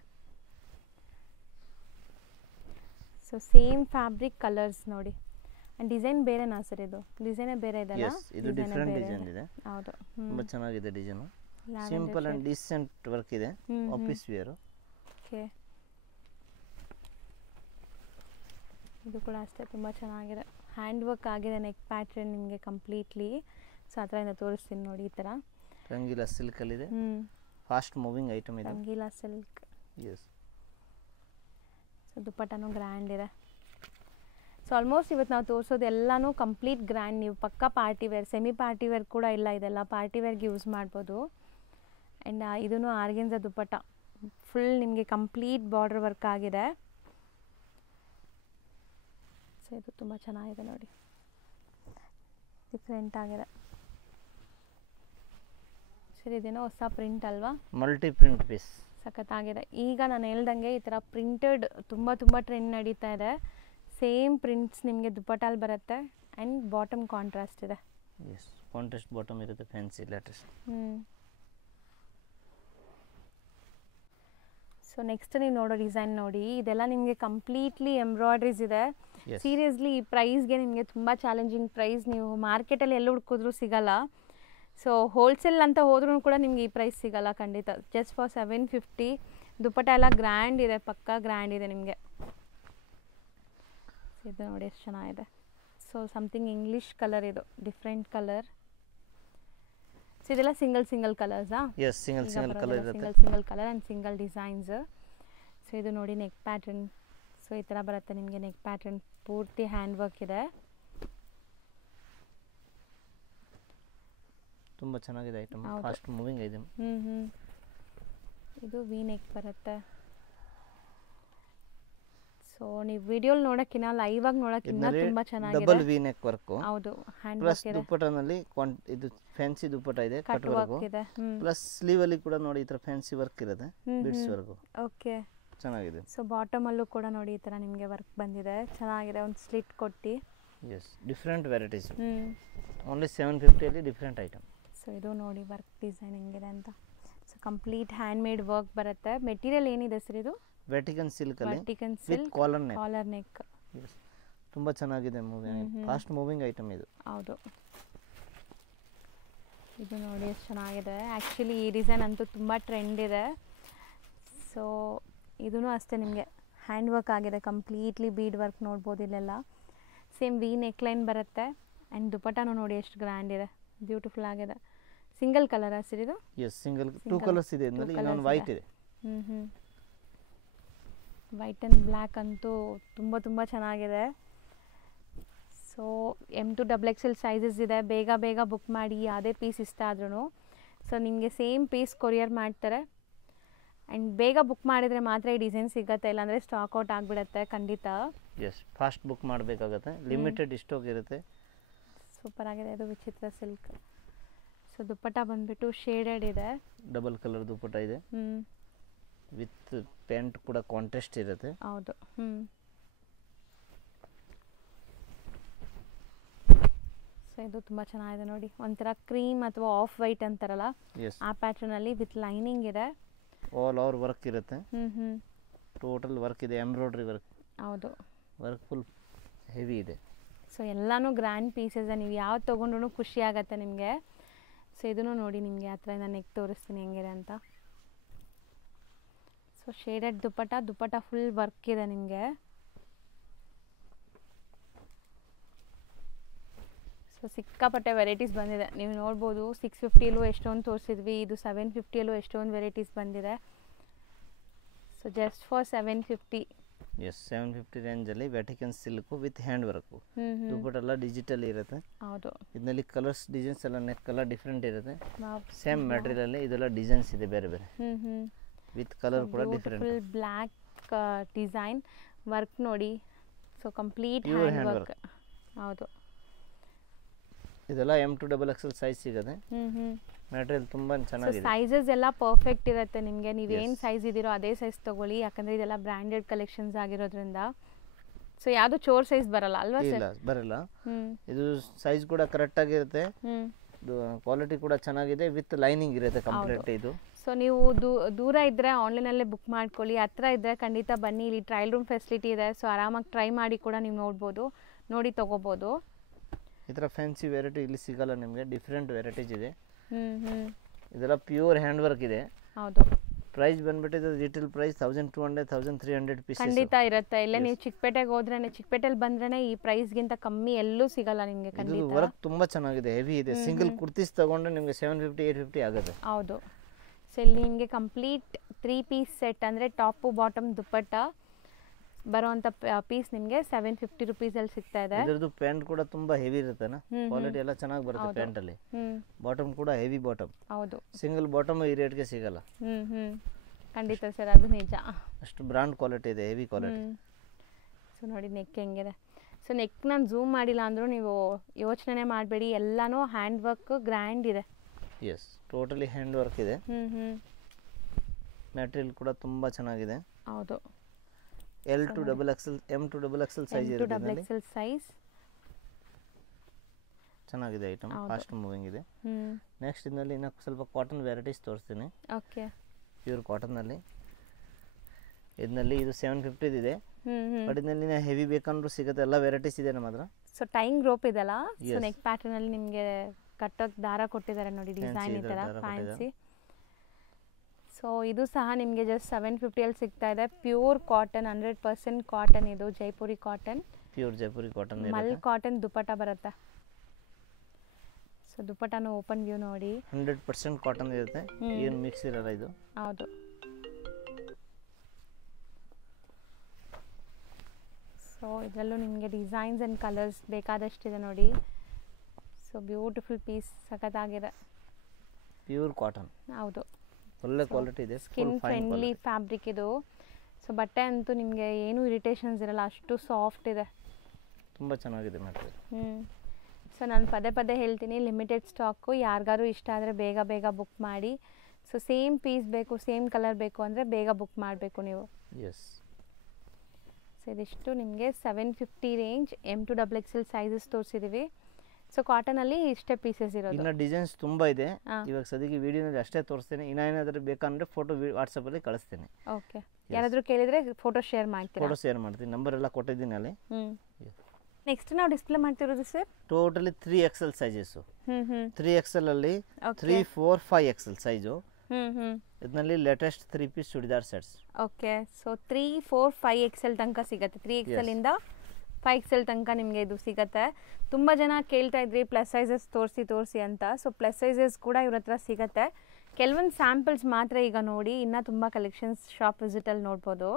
ಸೊ ಸೇಮ್ ಫ್ಯಾಬ್ರಿಕ್ ಕಲರ್ಸ್ ನೋಡಿ. ಆ್ಯಂಡ್ ಡಿಸೈನ್ ಬೇರೆನಾ ಸರ್? ಇದು ಡಿಸೈನೇ ಬೇರೆ ಇದೆಲ್ಲ. ಇದು ಡಿಫರೆಂಟ್ ಡಿಸೈನ್ ಇದೆ. ಹೌದು, ತುಂಬ ಚೆನ್ನಾಗಿದೆ design. Simple and decent work ಇದೆ, ಆಫೀಸ್ ವೇರ್. ಓಕೆ, ಇದು ಕೂಡ ಅಷ್ಟೇ ತುಂಬ ಚೆನ್ನಾಗಿದೆ. ಹ್ಯಾಂಡ್ ವರ್ಕ್ ಆಗಿದೆ, ನೆಕ್ ಪ್ಯಾಟ್ರನ್ ನಿಮಗೆ ಕಂಪ್ಲೀಟ್ಲಿ. ಸೊ ಆ ಥರದಿಂದ ತೋರಿಸ್ತೀನಿ ನೋಡಿ. ಈ ಥರ ರಂಗೀಲಾ ಸಿಲ್ಕಲ್ಲಿದೆ, ಫಾಸ್ಟ್ ಮೂವಿಂಗ್ ಐಟಮ್ ಇದೆ. ರಂಗೀಲಾ ಸಿಲ್ಕ್. ಎಸ್. ಸೊ ದುಪ್ಪಟ್ಟನೂ ಗ್ರ್ಯಾಂಡ್ ಇದೆ. ಸೊ ಆಲ್ಮೋಸ್ಟ್ ಇವತ್ತು ನಾವು ತೋರಿಸೋದು ಎಲ್ಲನೂ ಕಂಪ್ಲೀಟ್ ಗ್ರ್ಯಾಂಡ್. ನೀವು ಪಕ್ಕಾ party wear, semi party wear ಕೂಡ ಇಲ್ಲ, ಇದೆಲ್ಲ ಪಾರ್ಟಿ ವೇರ್ಗೆ ಯೂಸ್ ಮಾಡ್ಬೋದು. ಆ್ಯಂಡ್ ಇದೂ ಆರ್ಗೆನ್ಜಾ ದುಪ್ಪಟ್ಟ, ಫುಲ್ ನಿಮಗೆ ಕಂಪ್ಲೀಟ್ ಬಾರ್ಡರ್ ವರ್ಕ್ ಆಗಿದೆ. ಸೊ ಇದು ತುಂಬ ಚೆನ್ನಾಗಿದೆ ನೋಡಿ. ಡಿಫ್ರೆಂಟ್ ಆಗಿದೆ. ಸರಿ, ಇದೇನೋ ಹೊಸ ಪ್ರಿಂಟ್ ಅಲ್ವಾ? ಮಲ್ಟಿ ಪ್ರಿಂಟ್ ಪೀಸ್ ಸಖತ್ತಾಗಿದೆ. ಈಗ ನಾನು ಹೇಳ್ದಂಗೆ ಈ ಥರ ಪ್ರಿಂಟೆಡ್ ತುಂಬ ಟ್ರೆಂಡ್ ನಡೀತಾ ಇದೆ. ಸೇಮ್ ಪ್ರಿಂಟ್ಸ್ ನಿಮಗೆ ದುಪ್ಪಟ್ಟಲ್ಲಿ ಬರುತ್ತೆ ಆ್ಯಂಡ್ ಬಾಟಮ್ ಕಾಂಟ್ರಾಸ್ಟ್ ಇದೆ. ಎಸ್, ಕಾಂಟ್ರಾಸ್ಟ್ ಬಾಟಮ್ ಇರುತ್ತೆ, ಫ್ಯಾನ್ಸಿ ಲೇಟೆಸ್ಟ್. ಸೊ ನೆಕ್ಸ್ಟ್ ನೀವು ನೋಡೋ ಡಿಸೈನ್ ನೋಡಿ, ಇದೆಲ್ಲ ನಿಮಗೆ ಕಂಪ್ಲೀಟ್ಲಿ ಎಂಬ್ರಾಯ್ಡ್ರೀಸ್ ಇದೆ. ಸೀರಿಯಸ್ಲಿ ಈ ಪ್ರೈಸ್ಗೆ ನಿಮಗೆ ತುಂಬ ಚಾಲೆಂಜಿಂಗ್ ಪ್ರೈಸ್. ನೀವು ಮಾರ್ಕೆಟಲ್ಲಿ ಎಲ್ಲಿ ಹುಡ್ಕಿದ್ರೂ ಸಿಗಲ್ಲ. ಸೊ ಹೋಲ್ಸೇಲ್ ಅಂತ ಹೋದ್ರೂ ಕೂಡ ನಿಮ್ಗೆ ಈ ಪ್ರೈಸ್ ಸಿಗಲ್ಲ ಖಂಡಿತ. Just for 750. ದುಪ್ಪಟ್ಟ ಎಲ್ಲ ಗ್ರ್ಯಾಂಡ್ ಇದೆ, ಪಕ್ಕಾ ಗ್ರ್ಯಾಂಡ್ ಇದೆ ನಿಮಗೆ. ಇದು ನೋಡಿ ಎಷ್ಟು ಚೆನ್ನಾಗಿದೆ. ಸೊ ಸಮಥಿಂಗ್ ಇಂಗ್ಲೀಷ್ ಕಲರ್, ಇದು ಡಿಫ್ರೆಂಟ್ ಕಲರ್. ಸೊ ಇದೆಲ್ಲ ಸಿಂಗಲ್ ಕಲರ್ಸಾ? ಎಸ್, ಸಿಂಗಲ್ ಕಲರ್ ಇರುತ್ತೆ. Single colour and single designs. So ಇದು ನೋಡಿ ನೆಕ್ ಪ್ಯಾಟರ್ನ್. ಸೊ ಈ ಥರ ಬರುತ್ತೆ ನಿಮಗೆ ನೆಕ್ ಪ್ಯಾಟರ್ನ್. ಪೂರ್ತಿ ಹ್ಯಾಂಡ್ ವರ್ಕ್ ಇದೆ. ತುಂಬ ಚೆನ್ನಾಗಿದೆ ಐಟಮ್, ಫಾಸ್ಟ್ ಮೂವಿಂಗ್ ಇದೆ. ಇದು ವಿ ನೆಕ್ ಬರುತ್ತೆ. ಸೊ ನೀವು ವಿಡಿಯೋಲಿ ನೋಡೋಕ್ಕಿಂತ ಲೈವ್ ಆಗಿ ನೋಡೋಕ್ಕಿಂತ ತುಂಬ ಚೆನ್ನಾಗಿದೆ. Double V neck work. ಹೌದು, ಹ್ಯಾಂಡ್ ಪ್ಲಸ್ ದುಪ್ಪಟ್ಟನಲ್ಲಿ ಇದು ಫ್ಯಾನ್ಸಿ ದುಪ್ಪಟ್ಟ ಇದೆ, ಕಟ್ ವರ್ಕ್ ಇದೆ. ಪ್ಲಸ್ ಸ್ಲೀವ್ ಅಲ್ಲಿ ಕೂಡ ನೋಡಿ ಈ ತರ ಫ್ಯಾನ್ಸಿ ವರ್ಕ್ ಇರುತ್ತೆ, ಬಿಡ್ಸ್ ವರ್ಕ್. ಓಕೆ, ಚೆನ್ನಾಗಿದೆ. ಸೊ ಬಾಟಮ್ ಅಲ್ಲೂ ಕೂಡ ನೋಡಿ ಈ ತರ ನಿಮಗೆ ವರ್ಕ್ ಬಂದಿದೆ, ಚೆನ್ನಾಗಿದೆ. ಒಂದು ಸ್ಲಿಟ್ ಕೊಟ್ಟಿ. S, different varieties. ಓನ್ಲಿ 750 ಅಲ್ಲಿ ಡಿಫರೆಂಟ್ ಐಟಮ್. ಸೊ ಇದು ನೋಡಿ ವರ್ಕ್ ಡಿಸೈನ್ ಹೆಂಗಿದೆ ಅಂತ. So complete hand made work ಬರುತ್ತೆ. ಮೆಟೀರಿಯಲ್ ಏನಿದೆ ಸರ್ ಇದು? ವೆಟಿಕನ್ ಸಿಲ್ಕ್ ಅಲ್ಲಿ Vatican with silk collar neck. ತುಂಬಾ ಚೆನ್ನಾಗಿದೆ, ಫಾಸ್ಟ್ ಮೂವಿಂಗ್ ಐಟಮ್ ಇದು. ಹೌದು, ಇದು ನೋಡಿ ಎಷ್ಟು ಚೆನ್ನಾಗಿದೆ. ಆ್ಯಕ್ಚುಲಿ ಈ ಡಿಸೈನ್ ಅಂತೂ ತುಂಬ ಟ್ರೆಂಡ್ ಇದೆ. ಸೊ ಇದೂ ಅಷ್ಟೇ ನಿಮಗೆ ಹ್ಯಾಂಡ್ ವರ್ಕ್ ಆಗಿದೆ, ಕಂಪ್ಲೀಟ್ಲಿ ಬೀಡ್ ವರ್ಕ್ ನೋಡ್ಬೋದು ಇಲ್ಲೆಲ್ಲ. ಸೇಮ್ ವಿ ನೆಕ್ ಲೈನ್ ಬರುತ್ತೆ ಆ್ಯಂಡ್ ದುಪ್ಪಟ್ಟನೂ ನೋಡಿ ಎಷ್ಟು ಗ್ರ್ಯಾಂಡ್ ಇದೆ, ಬ್ಯೂಟಿಫುಲ್ ಆಗಿದೆ. ಸಿಂಗಲ್ ಕಲರ್ ಸರ್ ಇದು? Yes, single. 2 ಕಲರ್ಸ್ ಇದೆ, ಇನ್ನೊಂದು ವೈಟ್ ಇದೆ. ವೈಟ್ ಆ್ಯಂಡ್ ಬ್ಲ್ಯಾಕ್ ಅಂತೂ ತುಂಬ ಚೆನ್ನಾಗಿದೆ. ಸೊ M2XXL ಸೈಜಸ್ ಇದೆ. ಬೇಗ ಬುಕ್ ಮಾಡಿ, ಯಾವುದೇ ಪೀಸ್ ಇಷ್ಟ ಆದ್ರೂ. ಸೊ ನಿಮಗೆ ಸೇಮ್ ಪೀಸ್ ಕೊರಿಯರ್ ಮಾಡ್ತಾರೆ ಆ್ಯಂಡ್ ಬೇಗ ಬುಕ್ ಮಾಡಿದರೆ ಮಾತ್ರ ಈ ಡಿಸೈನ್ ಸಿಗುತ್ತೆ, ಇಲ್ಲಾಂದರೆ ಸ್ಟಾಕ್ ಔಟ್ ಆಗಿಬಿಡುತ್ತೆ ಖಂಡಿತ. ಎಸ್, ಫಾಸ್ಟ್ ಬುಕ್ ಮಾಡಬೇಕಾಗುತ್ತೆ, ಲಿಮಿಟೆಡ್ ಸ್ಟಾಕ್ ಇರುತ್ತೆ. ಸೂಪರ್ ಆಗಿದೆ, ಇದು ವಿಚಿತ್ರ ಸಿಲ್ಕ್. ಸೊ ದುಪ್ಪಟ್ಟ ಬಂದುಬಿಟ್ಟು ಶೇಡೆಡ್ ಇದೆ, ಡಬಲ್ ಕಲರ್ ದುಪ್ಪಟ್ಟ ಇದೆ. ವಿತ್ ಪ್ಯಾಂಟ್ ಕೂಡ ಕಾಂಟ್ರಾಸ್ಟ್ ಇರುತ್ತೆ. ಹೌದು. ಸೊ ಇದು ತುಂಬ ಚೆನ್ನಾಗಿದೆ ನೋಡಿ, ಒಂಥರ ಕ್ರೀಮ್ ಅಥವಾ ಆಫ್ ವೈಟ್ ಅಂತಾರಲ್ಲ ಆ ಪ್ಯಾಟರ್ನಲ್ಲಿ ವಿತ್ ಲೈನಿಂಗ್ ಇದೆ. ಆಲ್ ಓವರ್ ವರ್ಕ್ ಇರುತ್ತೆ. ಟೋಟಲ್ ವರ್ಕ್ ಇದೆ, ಎಂಬ್ರಾಯ್ಡ್ರಿ ವರ್ಕ್. ಹೌದು, ವರ್ಕ್ ಫುಲ್ ಹೆವಿ ಇದೆ. ಸೊ ಎಲ್ಲನೂ ಗ್ರ್ಯಾಂಡ್ ಪೀಸಸ್, ನೀವು ಯಾವ್ದು ತೊಗೊಂಡ್ರೂ ಖುಷಿ ಆಗುತ್ತೆ ನಿಮಗೆ. ಸೊ ಇದನ್ನು ನೋಡಿ ನಿಮಗೆ ಆ ಥರ ನಾನು ನೆಕ್ ತೋರಿಸ್ತೀನಿ ಹೆಂಗಿದೆ ಅಂತ. ಸೊ ಶೇಡೆಡ್ ದುಪ್ಪಟ್ಟ ಫುಲ್ ವರ್ಕ್ ಇದೆ ನಿಮಗೆ. ಸೊ ಸಿಕ್ಕಾಪಟ್ಟೆ ವೆರೈಟೀಸ್ ಬಂದಿದೆ, ನೀವು ನೋಡ್ಬೋದು. 650ಯಲ್ಲೂ ಎಷ್ಟೊಂದು ತೋರಿಸಿದ್ವಿ, ಇದು 750ಯಲ್ಲೂ ಎಷ್ಟೊಂದು ವೆರೈಟೀಸ್ ಬಂದಿದೆ. So just for 750. ಎಸ್, 750 ರೇಂಜಲ್ಲಿ Vatican silk with hand work. ದುಪ್ಪಟ್ಟ ಎಲ್ಲ ಡಿಜಿಟಲ್ ಇರುತ್ತೆ. ಹೌದು, ಇದರಲ್ಲಿ ಕಲರ್ಸ್ ಡಿಸೈನ್ಸ್ ಎಲ್ಲ ನೆಕ್ ಎಲ್ಲ ಡಿಫ್ರೆಂಟ್ ಇರುತ್ತೆ. ಸೇಮ್ ಮೆಟೀರಿಯಲ್ ಅಲ್ಲಿ ಇದೆಲ್ಲ ಡಿಸೈನ್ಸ್ ಇದೆ ಬೇರೆ ವಿತ್ ಕಲರ್ ಕೂಡ ಡಿಫರೆಂಟ್. ಬ್ಲ್ಯಾಕ್ ಡಿಸೈನ್ ವರ್ಕ್ ನೋಡಿ. So complete hand work. ಹೌದು, ಇದೆಲ್ಲ M2XXL ಸೈಜ್ ಸಿಗುತ್ತೆ. ಮೆಟೀರಿಯಲ್ ತುಂಬಾ ಚೆನ್ನಾಗಿದೆ. ಸೈಜಸ್ ಎಲ್ಲ ಪರ್ಫೆಕ್ಟ್ ಇರುತ್ತೆ ನಿಮಗೆ. ನೀವೇನು ಸೈಜ್ ಇದೀರೋ ಅದೇ ಸೈಜ್ ತಗೊಳ್ಳಿ, ಯಾಕಂದ್ರೆ ಇದೆಲ್ಲ ಬ್ರ್ಯಾಂಡೆಡ್ ಕಲೆಕ್ಷನ್ಸ್ ಆಗಿರೋದ್ರಿಂದ. ಸೊ ಯಾವುದು ಚೋರ್ ಸೈಜ್ ಬರಲ್ಲ ಅಲ್ವಾ ಸರ್? ಇಲ್ಲ, ಬರಲ್ಲ. ಇದು ಸೈಜ್ ಕೂಡ ಕರೆಕ್ಟ್ ಆಗಿರುತ್ತೆ, ಕ್ವಾಲಿಟಿ ಕೂಡ ಚೆನ್ನಾಗಿದೆ, ವಿತ್ ಲೈನಿಂಗ್ ಇರುತ್ತೆ ಕಂಪ್ಲೀಟ್ ಇದು. ಸೊ ನೀವು ದೂರ ಇದ್ದರೆ ಆನ್ಲೈನಲ್ಲೇ ಬುಕ್ ಮಾಡ್ಕೊಳ್ಳಿ, ಹತ್ರ ಇದ್ದರೆ ಖಂಡಿತ ಬನ್ನಿ, ಇಲ್ಲಿ ಟ್ರಯಲ್ ರೂಮ್ ಫೆಸಿಲಿಟಿ ಇದೆ. ಸೊ ಆರಾಮಾಗಿ ಟ್ರೈ ಮಾಡಿ ಕೂಡ ನೀವು ನೋಡ್ಬೋದು, ನೋಡಿ ತೊಗೋಬೋದು. ಈ ಥರ ಫ್ಯಾನ್ಸಿ ವೆರೈಟಿ ಇಲ್ಲಿ ಸಿಗಲ್ಲ ನಿಮಗೆ, ಡಿಫ್ರೆಂಟ್ ವೆರೈಟೀಸ್ ಇದೆ. ಇದೆಲ್ಲ ಪ್ಯೂರ್ ಹ್ಯಾಂಡ್ ವರ್ಕ್ ಇದೆ. ಹೌದು, ಪ್ರೈಸ್ ಬಂದ್ಬಿಟ್ಟು ಇದು ರಿಟೇಲ್ ಪ್ರೈಸ್ 1200 1300 ಪೀಸಸ್ ಖಂಡಿತ ಇರುತ್ತೆ. ಇಲ್ಲ ನೀವು ಚಿಕ್ಕಪೇಟೆಗೆ ಹೋದ್ರೆ, ಚಿಕ್ಕಪೇಟೆಯಲ್ಲಿ ಬಂದ್ರೆ ಈ ಪ್ರೈಸ್ಗಿಂತ ಕಮ್ಮಿ ಎಲ್ಲೂ ಸಿಗಲ್ಲ ನಿಮಗೆ ಖಂಡಿತ. ವರ್ಕ್ ತುಂಬಾ ಚೆನ್ನಾಗಿದೆ, ಹೆವಿ ಇದೆ. ಸಿಂಗಲ್ ಕುರ್ತೀಸ್ ತಗೊಂಡ್ರೆ ನಿಮಗೆ 750 850 ಆಗುತ್ತೆ. ಹೌದು, ಸೊ ಇಲ್ಲಿ ನಿಮಗೆ ಕಂಪ್ಲೀಟ್ 3 ಪೀಸ್ ಸೆಟ್ ಅಂದರೆ ಟಾಪು ಬಾಟಮ್ ದುಪ್ಪಟ್ಟ ಬರುವಂತ ಪೀಸ್ ನಿಮಗೆ 750 ರುಪೀಸಲ್ಲಿ ಸಿಗ್ತಾ ಇದೆ. ಇದರದ್ದು ಪ್ಯಾಂಟ್ ಕೂಡ ತುಂಬಾ ಹೆವಿ ಇರುತ್ತೆನಾ, ಕ್ವಾಲಿಟಿ ಎಲ್ಲ ಚೆನ್ನಾಗಿ ಬರುತ್ತೆ ಪ್ಯಾಂಟ್ ಅಲ್ಲಿ. ಬಾಟಮ್ ಕೂಡ ಹೆವಿ ಬಾಟಮ್. ಹೌದು, ಸಿಂಗಲ್ ಬಾಟಮ್ ಈ ರೇಟ್ಗೆ ಸಿಗಲ್ಲ. ಖಂಡಿತ ಸರ್, ಅದು ನಿಜ. ಅಷ್ಟು ಬ್ರಾಂಡ್ ಕ್ವಾಲಿಟಿ ಇದೆ, ಹೆವಿ ಕ್ವಾಲಿಟಿ. ಸೊ ನೋಡಿ ನೆಕ್ ಹೆಂಗಿದೆ. ಸೊ ನೆಕ್ ನಾನು ಝೂಮ್ ಮಾಡಿಲ್ಲ ಅಂದರೂ ನೀವು ಯೋಚನೆ ಮಾಡಬೇಡಿ, ಎಲ್ಲನೂ ಹ್ಯಾಂಡ್ ವರ್ಕ್ ಗ್ರ್ಯಾಂಡ್ ಇದೆ. ಎಸ್, ಟೋಟಲಿ ಹ್ಯಾಂಡ್ ವರ್ಕ್ ಇದೆ. ಮೆಟೀರಿಯಲ್ ಕೂಡ ತುಂಬ ಚೆನ್ನಾಗಿದೆ. ಹೌದು. L to XXL, M to XXL size ಇರುತ್ತೆ. ಡಬಲ್ ಎಕ್ಸೆಲ್ ಸೈಜ್ ಚೆನ್ನಾಗಿದೆ ಐಟಮ್, ಫಾಸ್ಟ್ ಮೂವಿಂಗ್ ಇದೆ. ನೆಕ್ಸ್ಟ್ ಇದರಲ್ಲಿ ಇನ್ನು ಸ್ವಲ್ಪ ಕಾಟನ್ ವೆರೈಟೀಸ್ ತೋರಿಸ್ತೀನಿ. ಓಕೆ. ಪ್ಯೂರ್ ಕಾಟನ್ನಲ್ಲಿ ಇದರಲ್ಲಿ ಇದು 750 ಇದೆ. ಬಟ್ ಇದರಲ್ಲಿ ಹೆವಿ ಬೇಕಂದ್ರೂ ಸಿಗುತ್ತೆ, ಎಲ್ಲ ವೆರೈಟೀಸ್ ಇದೆ ನಮ್ಮ ಹತ್ರ. ಸೊ ಟೈಂಗ್ ರೋಪ್ ಇದೆಲ್ಲ, ಸೊ ನೆಕ್ ಪ್ಯಾಟರ್ನ್ ಅಲ್ಲಿ ನಿಮಗೆ ಕಟ್ಟೋಕೆ ದಾರ ಕೊಟ್ಟಿದ್ದಾರೆ ನೋಡಿ, ಡಿಸೈನ್ ಈ ಥರ ಫ್ಯಾನ್ಸಿ. ಸೊ ಇದು ಸಹ ನಿಮಗೆ ಜಸ್ಟ್ 750 ಸಿಗ್ತಾ ಇದೆ. ಪ್ಯೂರ್ ಕಾಟನ್, 100% ಕಾಟನ್, ಇದು Jaipuri cotton, pure Jaipuri cotton, mul cotton dupatta ಬರುತ್ತೆ. ಸೊ ದುಪಟ್ಟನು ಓಪನ್ ವ್ಯೂ ನೋಡಿ, 100% ಕಾಟನ್ ಇರುತ್ತೆ, ಏನು ಮಿಕ್ಸ್ ಇರಲ್ಲ ಇದು. ಹೌದು. ಸೊ ಇದರಲ್ಲೂ ನಿಮಗೆ ಡಿಸೈನ್ಸ್ ಆ್ಯಂಡ್ ಕಲರ್ಸ್ ಬೇಕಾದಷ್ಟಿದೆ ನೋಡಿ. ಸೊ ಬ್ಯೂಟಿಫುಲ್ ಪೀಸ್, ಸಖತ್ತಾಗಿದೆ. ಪ್ಯೂರ್ ಕಾಟನ್, ಹೌದು, ಒಳ್ಳೆ ಕ್ವಾಲಿಟಿ ಇದೆ, ಸ್ಕಿನ್ ಫ್ರೆಂಡ್ಲಿ ಫ್ಯಾಬ್ರಿಕ್ ಇದು. ಸೊ ಬಟ್ಟೆ ಅಂತೂ ನಿಮಗೆ ಏನೂ ಇರಿಟೇಷನ್ಸ್ ಇರಲ್ಲ, ಅಷ್ಟು ಸಾಫ್ಟ್ ಇದೆ, ತುಂಬ ಚೆನ್ನಾಗಿದೆ ಮೆಟೀರಿಯಲ್. ಸೊ ನಾನು ಪದೇ ಪದೇ ಹೇಳ್ತೀನಿ, ಲಿಮಿಟೆಡ್ ಸ್ಟಾಕು, ಯಾರಿಗಾರು ಇಷ್ಟ ಆದರೆ ಬೇಗ ಬೇಗ ಬುಕ್ ಮಾಡಿ. ಸೊ ಸೇಮ್ ಪೀಸ್ ಬೇಕು, ಸೇಮ್ ಕಲರ್ ಬೇಕು ಅಂದರೆ ಬೇಗ ಬುಕ್ ಮಾಡಬೇಕು ನೀವು. ಎಸ್. ಸೊ ಇದಿಷ್ಟು ನಿಮಗೆ 750 range, M to XXL sizes ತೋರಿಸಿದ್ದೀವಿ. ಸೊ ಕಾಟನಲ್ಲಿ ಇಷ್ಟೇ ಪೀಸಸ್ ಇರೋದು. ಇನ್ನು ಡಿಸೈನ್ಸ್ ತುಂಬ ಇದೆ, ಇವಾಗ ಸದ್ಯಕ್ಕೆ ವಿಡಿಯೋನಲ್ಲಿ ಅಷ್ಟೇ ತೋರಿಸ್ತೀನಿ. ಇನ್ನೂ ಏನಾದರೂ ಬೇಕಂದರೆ ಫೋಟೋ ವಾಟ್ಸಪ್ಪಲ್ಲಿ ಕಳಿಸ್ತೀನಿ. ಓಕೆ. ಯಾರಾದರೂ ಕೇಳಿದರೆ ಫೋಟೋ ಶೇರ್ ಮಾಡ್ತೀನಿ. ಫೋಟೋ ಶೇರ್ ಮಾಡ್ತೀನಿ, ನಂಬರ್ ಎಲ್ಲ ಕೊಟ್ಟಿದ್ದೀನಿ ಅಲ್ಲಿ. ನೆಕ್ಸ್ಟ್ ನಾವು ಡಿಸ್ಪ್ಲೇ ಮಾಡ್ತಿರೋದು sir totally 3XL sizes. 3XL ಅಲ್ಲಿ 3, 4, 5XL ಸೈಜು. ಇದರಲ್ಲಿ latest 3 piece churidar sets. Okay. So 3, 4, 5XL ತನಕ ಸಿಗುತ್ತೆ. 3XL ಇಂದ 5XL ತನಕ ನಿಮಗೆ ಇದು ಸಿಗುತ್ತೆ. ತುಂಬ ಜನ ಕೇಳ್ತಾ ಇದ್ರಿ ಪ್ಲಸ್ ಸೈಜಸ್ ತೋರಿಸಿ ಅಂತ. ಸೊ ಪ್ಲಸ್ ಸೈಜಸ್ ಕೂಡ ಇವ್ರ ಹತ್ರ ಸಿಗುತ್ತೆ. ಕೆಲವೊಂದು ಸ್ಯಾಂಪಲ್ಸ್ ಮಾತ್ರ ಈಗ ನೋಡಿ, ಇನ್ನೂ ತುಂಬ ಕಲೆಕ್ಷನ್ಸ್ ಶಾಪ್ ವಿಸಿಟಲ್ಲಿ ನೋಡ್ಬೋದು.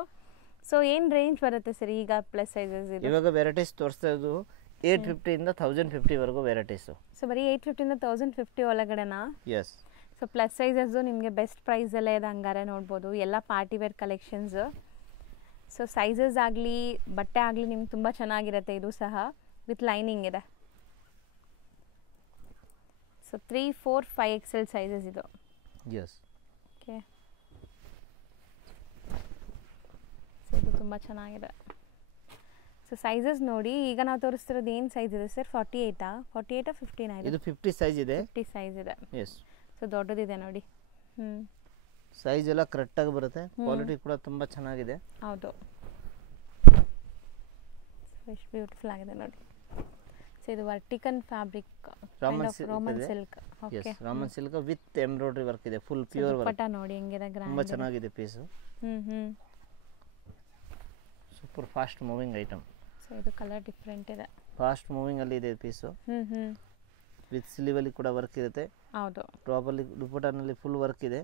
ಸೊ ಏನು ರೇಂಜ್ ಬರುತ್ತೆ ಸರ್ ಈಗ ಪ್ಲಸ್ ಸೈಜಸ್? ಇವಾಗ ವೆರೈಟೀಸ್ ತೋರಿಸ್ತಾ ಇದ್ದು 850 ಇಂದ 1050 ವರೆಗೂ ವೆರೈಟೀಸು. ಸೊ ಬರೀ 850 ಇಂದ 1050 ಒಳಗಡೆನಾ? ಎಸ್. ಸೊ ಪ್ಲಸ್ ಸೈಜಸ್ಸು ನಿಮಗೆ ಬೆಸ್ಟ್ ಪ್ರೈಸಲ್ಲೇ ಇದೆ ಹಂಗಾರೆ ನೋಡ್ಬೋದು, ಎಲ್ಲ party wear collections. So sizes ಆಗಲಿ ಬಟ್ಟೆ ಆಗಲಿ ನಿಮ್ಗೆ ತುಂಬ ಚೆನ್ನಾಗಿರುತ್ತೆ. ಇದು ಸಹ ವಿತ್ ಲೈನಿಂಗ್ ಇದೆ. ಸೊ 3, 4, 5XL ಸೈಜಸ್ ಇದು. ಎಸ್. ಓಕೆ. ಸೊ ಇದು ತುಂಬ ಚೆನ್ನಾಗಿದೆ. ಸೊ ಸೈಜಸ್ ನೋಡಿ, ಈಗ ನಾವು ತೋರಿಸ್ತಿರೋದು ಏನು ಸೈಜ್ ಇದೆ ಸರ್? 48 59? ಇದು 50 ಸೈಜ್ ಇದೆ. 50 ಸೈಜ್ ಇದೆ. ಎಸ್. ಸೊ ದೊಡ್ಡದಿದೆ ನೋಡಿ. ಸೈಜ್ ಎಲ್ಲ ಕರೆಕ್ಟಾಗಿ ಬರುತ್ತೆ, ಕ್ವಾಲಿಟಿ ಕೂಡ ತುಂಬ ಚೆನ್ನಾಗಿದೆ. ಹೌದು, ಎಷ್ಟು ಬ್ಯೂಟಿಫುಲ್ ಆಗಿದೆ ನೋಡಿ. ಸೊ ಇದು vertical fabric, Roman silk. Okay, Roman silk with embroidery work ಇದೆ, ಫುಲ್ ಪ್ಯೂರ್ ವರ್ಕ್. ಪಟ ನೋಡಿ ಹೆಂಗಿದೆ, ಗ್ರ್ಯಾಂಡ್, ತುಂಬ ಚೆನ್ನಾಗಿದೆ piece. Super fast moving item. So ಇದು ಕಲರ್ ಡಿಫ್ರೆಂಟ್ ಇದೆ, ಫಾಸ್ಟ್ ಮೂವಿಂಗ್ ಅಲ್ಲಿ ಇದೆ ಪೀಸು. ವಿತ್ ಸ್ಲೀವ್ ಅಲ್ಲಿ ಕೂಡ ವರ್ಕ್ ಇರುತ್ತೆ. ಹೌದು. ಟಾಪ್ ಅಲ್ಲಿ ದುಪಟ್ಟಾನಲ್ಲಿ ಫುಲ್ ವರ್ಕ್ ಇದೆ.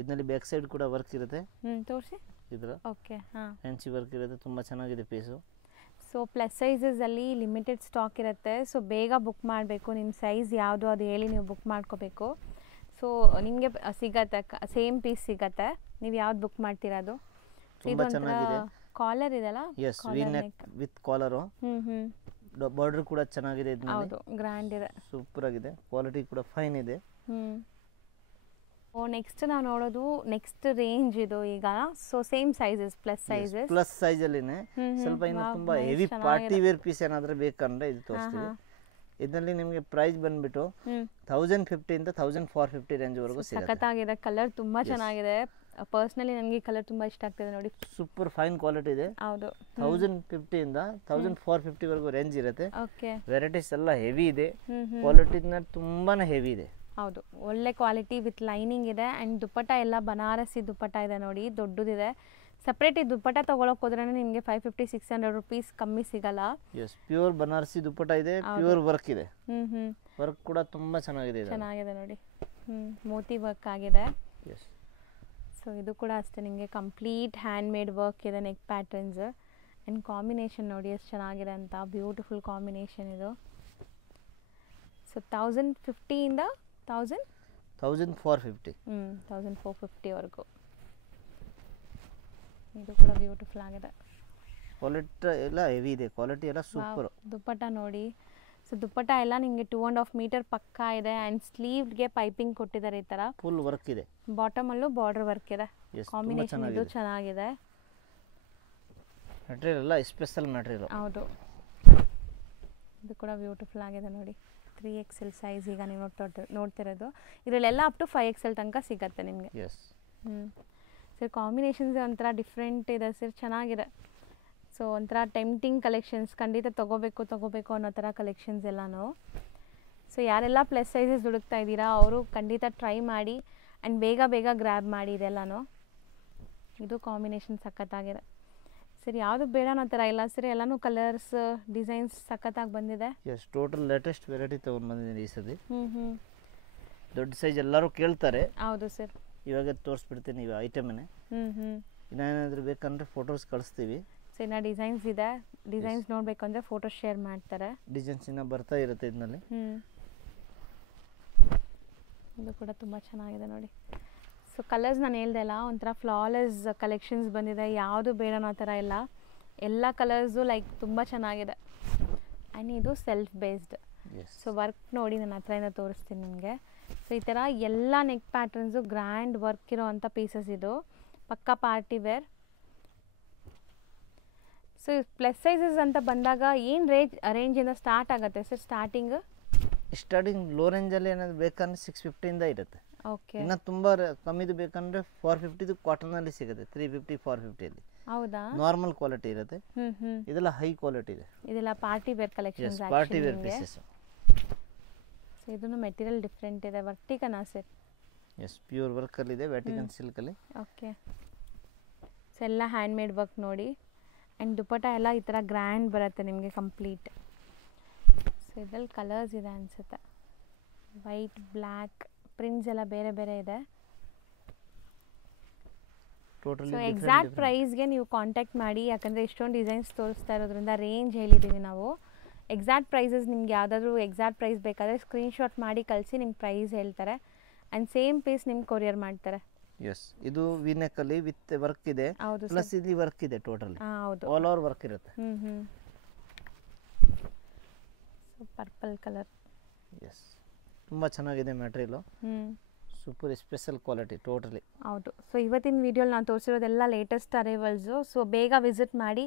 ಇದರಲ್ಲಿ ಬ್ಯಾಕ್ ಸೈಡ್ ಕೂಡ ವರ್ಕ್ ಇರುತ್ತೆ. ತೋರಿಸಿ. ಇದರ ಓಕೆ, ಫ್ಯಾನ್ಸಿ ವರ್ಕ್ ಇರುತ್ತೆ, ತುಂಬ ಚೆನ್ನಾಗಿದೆ ಪೀಸು. ಸೊ ಪ್ಲಸ್ ಸೈಜಸಲ್ಲಿ ಲಿಮಿಟೆಡ್ ಸ್ಟಾಕ್ ಇರುತ್ತೆ. ಸೊ ಬೇಗ ಬುಕ್ ಮಾಡಬೇಕು, ನಿಮ್ಮ ಸೈಜ್ ಯಾವುದು ಅದು ಹೇಳಿ ನೀವು ಬುಕ್ ಮಾಡ್ಕೋಬೇಕು. ಸೊ ನಿಮಗೆ ಸಿಗತ್ತೆ, ಸೇಮ್ ಪೀಸ್ ಸಿಗತ್ತೆ, ನೀವು ಯಾವ್ದು ಬುಕ್ ಮಾಡ್ತೀರಾ ಅದು. ತುಂಬ ಚೆನ್ನಾಗಿದೆ. ಕಾಲರ್ ಇದೆಲ್ಲ, yes, V neck with collar. Border ಕೂಡ ಚೆನ್ನಾಗಿದೆ ಇದರಲ್ಲಿ. ಹೌದು, ಗ್ರ್ಯಾಂಡ್ ಇದೆ, ಸೂಪರ್ ಆಗಿದೆ, ಕ್ವಾಲಿಟಿ ಕೂಡ ಫೈನ್ ಇದೆ. ನೆಕ್ಸ್ಟ್ ನಾವು ನೋಡೋದು ನೆಕ್ಸ್ಟ್ ರೇಂಜ್ ಇದು ಈಗ. So same sizes, plus sizes, plus size ಅಲ್ಲಿನೇ ಸ್ವಲ್ಪ ಇನ್ನು ತುಂಬಾ ಹೆವಿ ಪಾರ್ಟಿ ವೇರ್ ಪೀಸ್ ಏನಾದರೂ ಬೇಕಂದ್ರೆ ಇದು ತೋರಿಸ್ತೀವಿ. ಇದರಲ್ಲಿ ನಿಮಗೆ ಪ್ರೈಸ್ ಬಂದ್ಬಿಟ್ಟು 1050 ಇಂದ 1450 ರೇಂಜ್ ವರೆಗೂ ಸಿಗುತ್ತೆ. ಸಖತ್ತಾಗಿದೆ, ಕಲರ್ ತುಂಬಾ ಚೆನ್ನಾಗಿದೆ. ಪರ್ಸನಲಿ ನನಗೆ ಈ ಕಲರ್ ತುಂಬಾ ಇಷ್ಟ ಆಗ್ತಿದೆ ನೋಡಿ. ಸೂಪರ್ ಫೈನ್ ಕ್ವಾಲಿಟಿ ಇದೆ. ಹೌದು, 1050 ಇಂದ 1450 ವರೆಗೂ ರೇಂಜ್ ಇರುತ್ತೆ. ಓಕೆ, ವೆರೈಟೀಸ್ ಎಲ್ಲ ಹೆವಿ ಇದೆ, ಕ್ವಾಲಿಟಿ ತುಂಬಾನೇ ಹೆವಿ ಇದೆ. ಹೌದು, ಒಳ್ಳೆ ಕ್ವಾಲಿಟಿ ವಿತ್ ಲೈನಿಂಗ್ ಇದೆ. ಆ್ಯಂಡ್ ದುಪ್ಪಟ್ಟ ಎಲ್ಲ ಬನಾರಸಿ ದುಪ್ಪಟ್ಟ ಇದೆ ನೋಡಿ, ದೊಡ್ಡದಿದೆ. ಸಪ್ರೇಟ್ ಈ ದುಪ್ಪಟ್ಟ ತೊಗೊಳಕ್ಕೆ ಹೋದ್ರೆ ನಿಮಗೆ 550-600 ರುಪೀಸ್ ಕಮ್ಮಿ ಸಿಗಲ್ಲ. ಎಸ್, ಪ್ಯೂರ್ ಬನಾರಸಿ ದುಪ್ಪಟ್ಟ ಇದೆ, ಪ್ಯೂರ್ ವರ್ಕ್ ಇದೆ. ವರ್ಕ್ ಕೂಡ ತುಂಬಾ ಚೆನ್ನಾಗಿದೆ. ಚೆನ್ನಾಗಿದೆ ನೋಡಿ, ಮೋತಿ ವರ್ಕ್ ಆಗಿದೆ. ಎಸ್. ಸೊ ಇದು ಕೂಡ ಅಷ್ಟೇ, ನಿಮಗೆ ಕಂಪ್ಲೀಟ್ ಹ್ಯಾಂಡ್ ಮೇಡ್ ವರ್ಕ್ ಇದೆ, ನೆಕ್ ಪ್ಯಾಟರ್ನ್ಸ್. ಆ್ಯಂಡ್ ಕಾಂಬಿನೇಷನ್ ನೋಡಿ ಎಷ್ಟು ಚೆನ್ನಾಗಿದೆ ಅಂತ, ಬ್ಯೂಟಿಫುಲ್ ಕಾಂಬಿನೇಷನ್ ಇದು. ಸೊ 1050 ಇಂದ 1450 1450 ವರೆಗೂ. ಇದು ಕೂಡ ಬ್ಯೂಟಿಫುಲ್ ಆಗಿದೆ. ಕ್ವಾಲಿಟಿ ಎಲ್ಲ ಹೆವಿ ಇದೆ, ಕ್ವಾಲಿಟಿ ಎಲ್ಲ ಸೂಪರ್. ದುಪ್ಪಟ್ಟ ನೋಡಿ. ಸೊ ದುಪ್ಪಟ್ಟ ಎಲ್ಲ ನಿಮಗೆ 2.5 ಮೀಟರ್ ಪಕ್ಕಾ ಇದೆ ಆ್ಯಂಡ್ ಸ್ಲೀವ್ಗೆ ಪೈಪಿಂಗ್ ಕೊಟ್ಟಿದ್ದಾರೆ ಈ ಥರ. ಫುಲ್ ವರ್ಕ್ ಇದೆ. ಬಾಟಮಲ್ಲೂ ಬಾರ್ಡರ್ ವರ್ಕ್ ಇದೆ. ಕಾಂಬಿನೇಷನ್ ಇದು ಚೆನ್ನಾಗಿದೆ. ಮೆಟೀರಿಯಲ್ ಎಲ್ಲ ಸ್ಪೆಷಲ್ ಮೆಟೀರಿಯಲ್. ಹೌದು, ಇದು ಕೂಡ ಬ್ಯೂಟಿಫುಲ್ ಆಗಿದೆ ನೋಡಿ. 3XL ಸೈಜ್ ಈಗ ನೀವು ನೋಡ್ತಿರೋದು. ಇದರಲ್ಲೆಲ್ಲ ಅಪ್ ಟು 5XL ತನಕ ಸಿಗತ್ತೆ ನಿಮಗೆ. ಸರ್ ಕಾಂಬಿನೇಷನ್ಸ್ ಒಂಥರ ಡಿಫ್ರೆಂಟ್ ಇದೆ ಸರ್, ಚೆನ್ನಾಗಿದೆ. ಸೊ ಒಂಥರ ಟೆಂಪ್ಟಿಂಗ್ ಕಲೆಕ್ಷನ್ಸ್, ಖಂಡಿತ ತೊಗೋಬೇಕು ಅನ್ನೋ ಥರ ಕಲೆಕ್ಷನ್ಸ್ ಎಲ್ಲನೂ. ಸೊ ಯಾರೆಲ್ಲ ಪ್ಲಸ್ ಸೈಜಸ್ ಹುಡುಕ್ತಾ ಇದ್ದೀರಾ ಅವರು ಖಂಡಿತ ಟ್ರೈ ಮಾಡಿ ಆ್ಯಂಡ್ ಬೇಗ ಗ್ರ್ಯಾಬ್ ಮಾಡಿ ಇದೆಲ್ಲನೂ. ಇದು ಕಾಂಬಿನೇಷನ್ ಸಖತ್ತಾಗಿದೆ ಸರ್. ಯಾವುದು ಬೇಡ ಅನ್ನೋ ಥರ ಇಲ್ಲ ಸರ್, ಎಲ್ಲನೂ ಕಲರ್ಸ್ ಡಿಸೈನ್ಸ್ ಸಖತ್ತಾಗಿ ಬಂದಿದೆ. ಎಸ್, ಟೋಟಲ್ ಲೇಟೆಸ್ಟ್ ವೆರೈಟಿ ತೊಗೊಂಡು ಬಂದಿದ್ದೀನಿ ಈ ಸತಿ. ದೊಡ್ಡ ಸೈಜ್ ಎಲ್ಲರೂ ಕೇಳ್ತಾರೆ. ಹೌದು ಸರ್, ಇವಾಗ ತೋರಿಸ್ಬಿಡ್ತೀನಿ ಇವಾಗ ಐಟಮ್ನೇ. ಇನ್ನೇನಾದರೂ ಬೇಕಂದ್ರೆ ಫೋಟೋಸ್ ಕಳಿಸ್ತೀವಿ. ಸೊ ಇನ್ನು ಡಿಸೈನ್ಸ್ ಇದೆ, ಡಿಸೈನ್ಸ್ ನೋಡಬೇಕು ಅಂದರೆ ಫೋಟೋ ಶೇರ್ ಮಾಡ್ತಾರೆ. ಡಿಸೈನ್ಸ್ ಇನ್ನು ಬರ್ತಾ ಇರುತ್ತೆ ಇದರಲ್ಲಿ. ಇದು ಕೂಡ ತುಂಬ ಚೆನ್ನಾಗಿದೆ ನೋಡಿ. ಸೊ ಕಲರ್ಸ್ ನಾನು ಹೇಳ್ದೆ ಅಲ್ಲ, ಒಂಥರ ಫ್ಲಾಲೆಸ್ ಕಲೆಕ್ಷನ್ಸ್ ಬಂದಿದೆ, ಯಾವುದು ಬೇಡ ಅನ್ನೋ ಥರ ಇಲ್ಲ. ಎಲ್ಲ ಕಲರ್ಸು ಲೈಕ್ ತುಂಬ ಚೆನ್ನಾಗಿದೆ ಆ್ಯಂಡ್ ಇದು ಸೆಲ್ಫ್ ಬೇಸ್ಡ್. ಸೊ ವರ್ಕ್ ನೋಡಿ ನನ್ನ ಹತ್ರದಿಂದ ತೋರಿಸ್ತೀನಿ ನಿಮಗೆ. ಸೊ ಈ ಥರ ಎಲ್ಲ ನೆಕ್ ಪ್ಯಾಟರ್ನ್ಸು ಗ್ರ್ಯಾಂಡ್ ವರ್ಕ್ ಇರೋವಂಥ ಪೀಸಸ್ ಇದು, ಪಕ್ಕಾ party wear. So plus sizes ಅಂತ ಬಂದಾಗ ಏನು ರೇಂಜಿಂದ ಸ್ಟಾರ್ಟ್ ಆಗುತ್ತೆ ಸರ್? ಸ್ಟಾರ್ಟಿಂಗ್ ಲೋ ರೇಂಜಲ್ಲಿ ಏನಾದ್ರು ಬೇಕಂದ್ರೆ 650ಇಂದ ಇರುತ್ತೆ. ಓಕೆ, ಇನ್ನು ತುಂಬ ಕಮ್ಮಿದು ಬೇಕಂದ್ರೆ 450 ಕಾಟನಲ್ಲಿ ಸಿಗುತ್ತೆ, 350 450ಅಲ್ಲಿ. ಹೌದಾ? ನಾರ್ಮಲ್ ಕ್ವಾಲಿಟಿ ಇರುತ್ತೆ. ಇದೆಲ್ಲ ಹೈ ಕ್ವಾಲಿಟಿ ಇದೆ. ಇದೆಲ್ಲ party wear collections, party wear pieces. So ಇದನ್ನು ಮೆಟೀರಿಯಲ್ ಡಿಫ್ರೆಂಟ್ ಇದೆ. ವರ್ಟಿಕನಾ ಸರ್? ಎಸ್, ಪ್ಯೂರ್ ವರ್ಕಲ್ಲಿ ಇದೆ, ವ್ಯಾಟಿಕನ್ ಸಿಲ್ಕಲ್ಲಿ. ಓಕೆ, ಸೊ ಎಲ್ಲ ಹ್ಯಾಂಡ್ ಮೇಡ್ ವರ್ಕ್ ನೋಡಿ. ಆ್ಯಂಡ್ ದುಪ್ಪಟ್ಟ ಎಲ್ಲ ಈ ಥರ ಗ್ರ್ಯಾಂಡ್ ಬರುತ್ತೆ ನಿಮಗೆ ಕಂಪ್ಲೀಟ್. ಸೊ ಇದರಲ್ಲಿ ಕಲರ್ಸ್ ಇದೆ ಅನಿಸುತ್ತೆ, ವೈಟ್, ಬ್ಲ್ಯಾಕ್, ಪ್ರಿಂಟ್ಸ್ ಎಲ್ಲ ಬೇರೆ ಇದೆ. ಸೊ ಎಕ್ಸಾಕ್ಟ್ ಪ್ರೈಸ್ಗೆ ನೀವು ಕಾಂಟ್ಯಾಕ್ಟ್ ಮಾಡಿ, ಯಾಕಂದರೆ ಇಷ್ಟೊಂದು ಡಿಸೈನ್ಸ್ ತೋರಿಸ್ತಾ ಇರೋದ್ರಿಂದ ರೇಂಜ್ ಹೇಳಿದ್ದೀವಿ ನಾವು. ಎಕ್ಸಾಕ್ಟ್ ಪ್ರೈಸಸ್ ನಿಮ್ಗೆ ಯಾವುದಾದ್ರೂ ಎಕ್ಸಾಕ್ಟ್ ಪ್ರೈಸ್ ಬೇಕಾದರೆ ಸ್ಕ್ರೀನ್ಶಾಟ್ ಮಾಡಿ ಕಳಿಸಿ, ನಿಮ್ಗೆ ಪ್ರೈಸ್ ಹೇಳ್ತಾರೆ ಆ್ಯಂಡ್ ಸೇಮ್ ಪೀಸ್ ನಿಮ್ಗೆ ಕೊರಿಯರ್ ಮಾಡ್ತಾರೆ. ಎಸ್, ಇದು ವಿನೆಕ್ ಅಲ್ಲಿ ವಿತ್ ವರ್ಕ್ ಇದೆ. ಹೌದು, ಪ್ಲಸ್ ಇಲ್ಲಿ ವರ್ಕ್ ಇದೆ ಟೋಟಲ್. ಹೌದು, ಆಲ್ ಓವರ್ ವರ್ಕ್ ಇರುತ್ತೆ. So purple colour. ಎಸ್, ತುಂಬ ಚೆನ್ನಾಗಿದೆ material. Super special quality totally. ಹೌದು. ಸೊ ಇವತ್ತಿನ ವಿಡಿಯೋಲಿ ನಾನು ತೋರಿಸಿರೋದೆಲ್ಲ ಲೇಟೆಸ್ಟ್ ಅರೈವಲ್ಸು. ಸೊ ಬೇಗ ವಿಸಿಟ್ ಮಾಡಿ,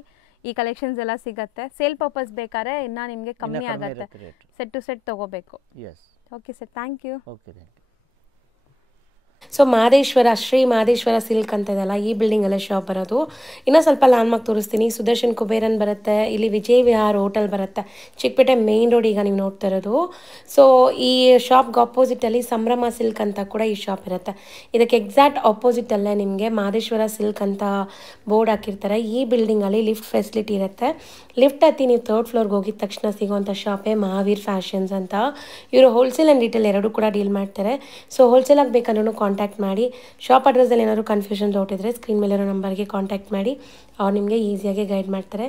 ಈ ಕಲೆಕ್ಷನ್ಸ್ ಎಲ್ಲ ಸಿಗುತ್ತೆ. ಸೇಲ್ ಪರ್ಪಸ್ ಬೇಕಾದ್ರೆ ಇನ್ನೂ ನಿಮಗೆ ಕಮ್ಮಿ ಆಗುತ್ತೆ, ಸೆಟ್ ಟು ಸೆಟ್ ತೊಗೋಬೇಕು. Yes, okay sir, thank you. Okay, thank you. So Mahadeshwara, Shri Mahadeshwara silk ಅಂತ ಇದೆಲ್ಲ, ಈ ಬಿಲ್ಡಿಂಗಲ್ಲೇ ಶಾಪ್ ಬರೋದು. ಇನ್ನೂ ಸ್ವಲ್ಪ ಲ್ಯಾಂಡ್ಮಾರ್ಕ್ ತೋರಿಸ್ತೀನಿ. ಸುದರ್ಶನ್ ಕುಬೇರನ್ ಬರುತ್ತೆ, ಇಲ್ಲಿ ವಿಜಯ್ ವಿಹಾರ್ ಹೋಟೆಲ್ ಬರುತ್ತೆ, ಚಿಕ್ಕಪೇಟೆ ಮೇನ್ ರೋಡ್ ಈಗ ನೀವು ನೋಡ್ತಾ ಇರೋದು. ಸೊ ಈ ಶಾಪ್ಗೆ ಆಪೋಸಿಟಲ್ಲಿ ಸಂಭ್ರಮ ಸಿಲ್ಕ್ ಅಂತ ಕೂಡ ಈ ಶಾಪ್ ಇರುತ್ತೆ. ಇದಕ್ಕೆ ಎಕ್ಸಾಕ್ಟ್ ಆಪೋಸಿಟಲ್ಲೇ ನಿಮಗೆ ಮಹದೇಶ್ವರ ಸಿಲ್ಕ್ ಅಂತ ಬೋರ್ಡ್ ಹಾಕಿರ್ತಾರೆ. ಈ ಬಿಲ್ಡಿಂಗಲ್ಲಿ ಲಿಫ್ಟ್ ಫೆಸಿಲಿಟಿ ಇರುತ್ತೆ. ಲಿಫ್ಟ್ ಹತ್ತಿ ನೀವು 3rd ಫ್ಲೋರ್ಗೆ ಹೋಗಿದ ತಕ್ಷಣ ಸಿಗೋವಂಥ ಶಾಪೇ ಮಹಾವೀರ್ ಫ್ಯಾಷನ್ಸ್ ಅಂತ. ಇವರು ಹೋಲ್ಸೇಲ್ ಆ್ಯಂಡ್ ರಿಟೇಲ್ ಎರಡೂ ಕೂಡ ಡೀಲ್ ಮಾಡ್ತಾರೆ. ಸೊ ಹೋಲ್ಸೇಲ್ ಆಗಬೇಕಂದ್ರೂ ಕಾಂಟ್ಯಾಕ್ಟ್ ಮಾಡಿ. ಶಾಪ್ ಅಡ್ರೆಸ್ಸಲ್ಲಿ ಏನಾದರೂ ಕನ್ಫ್ಯೂಷನ್ ಡೌಟ್ ಇದ್ದರೆ ಸ್ಕ್ರೀನ್ ಮೇಲಿರೋ ನಂಬರ್ಗೆ ಕಾಂಟ್ಯಾಕ್ಟ್ ಮಾಡಿ, ಅವ್ರು ನಿಮಗೆ ಈಸಿಯಾಗಿ ಗೈಡ್ ಮಾಡ್ತಾರೆ.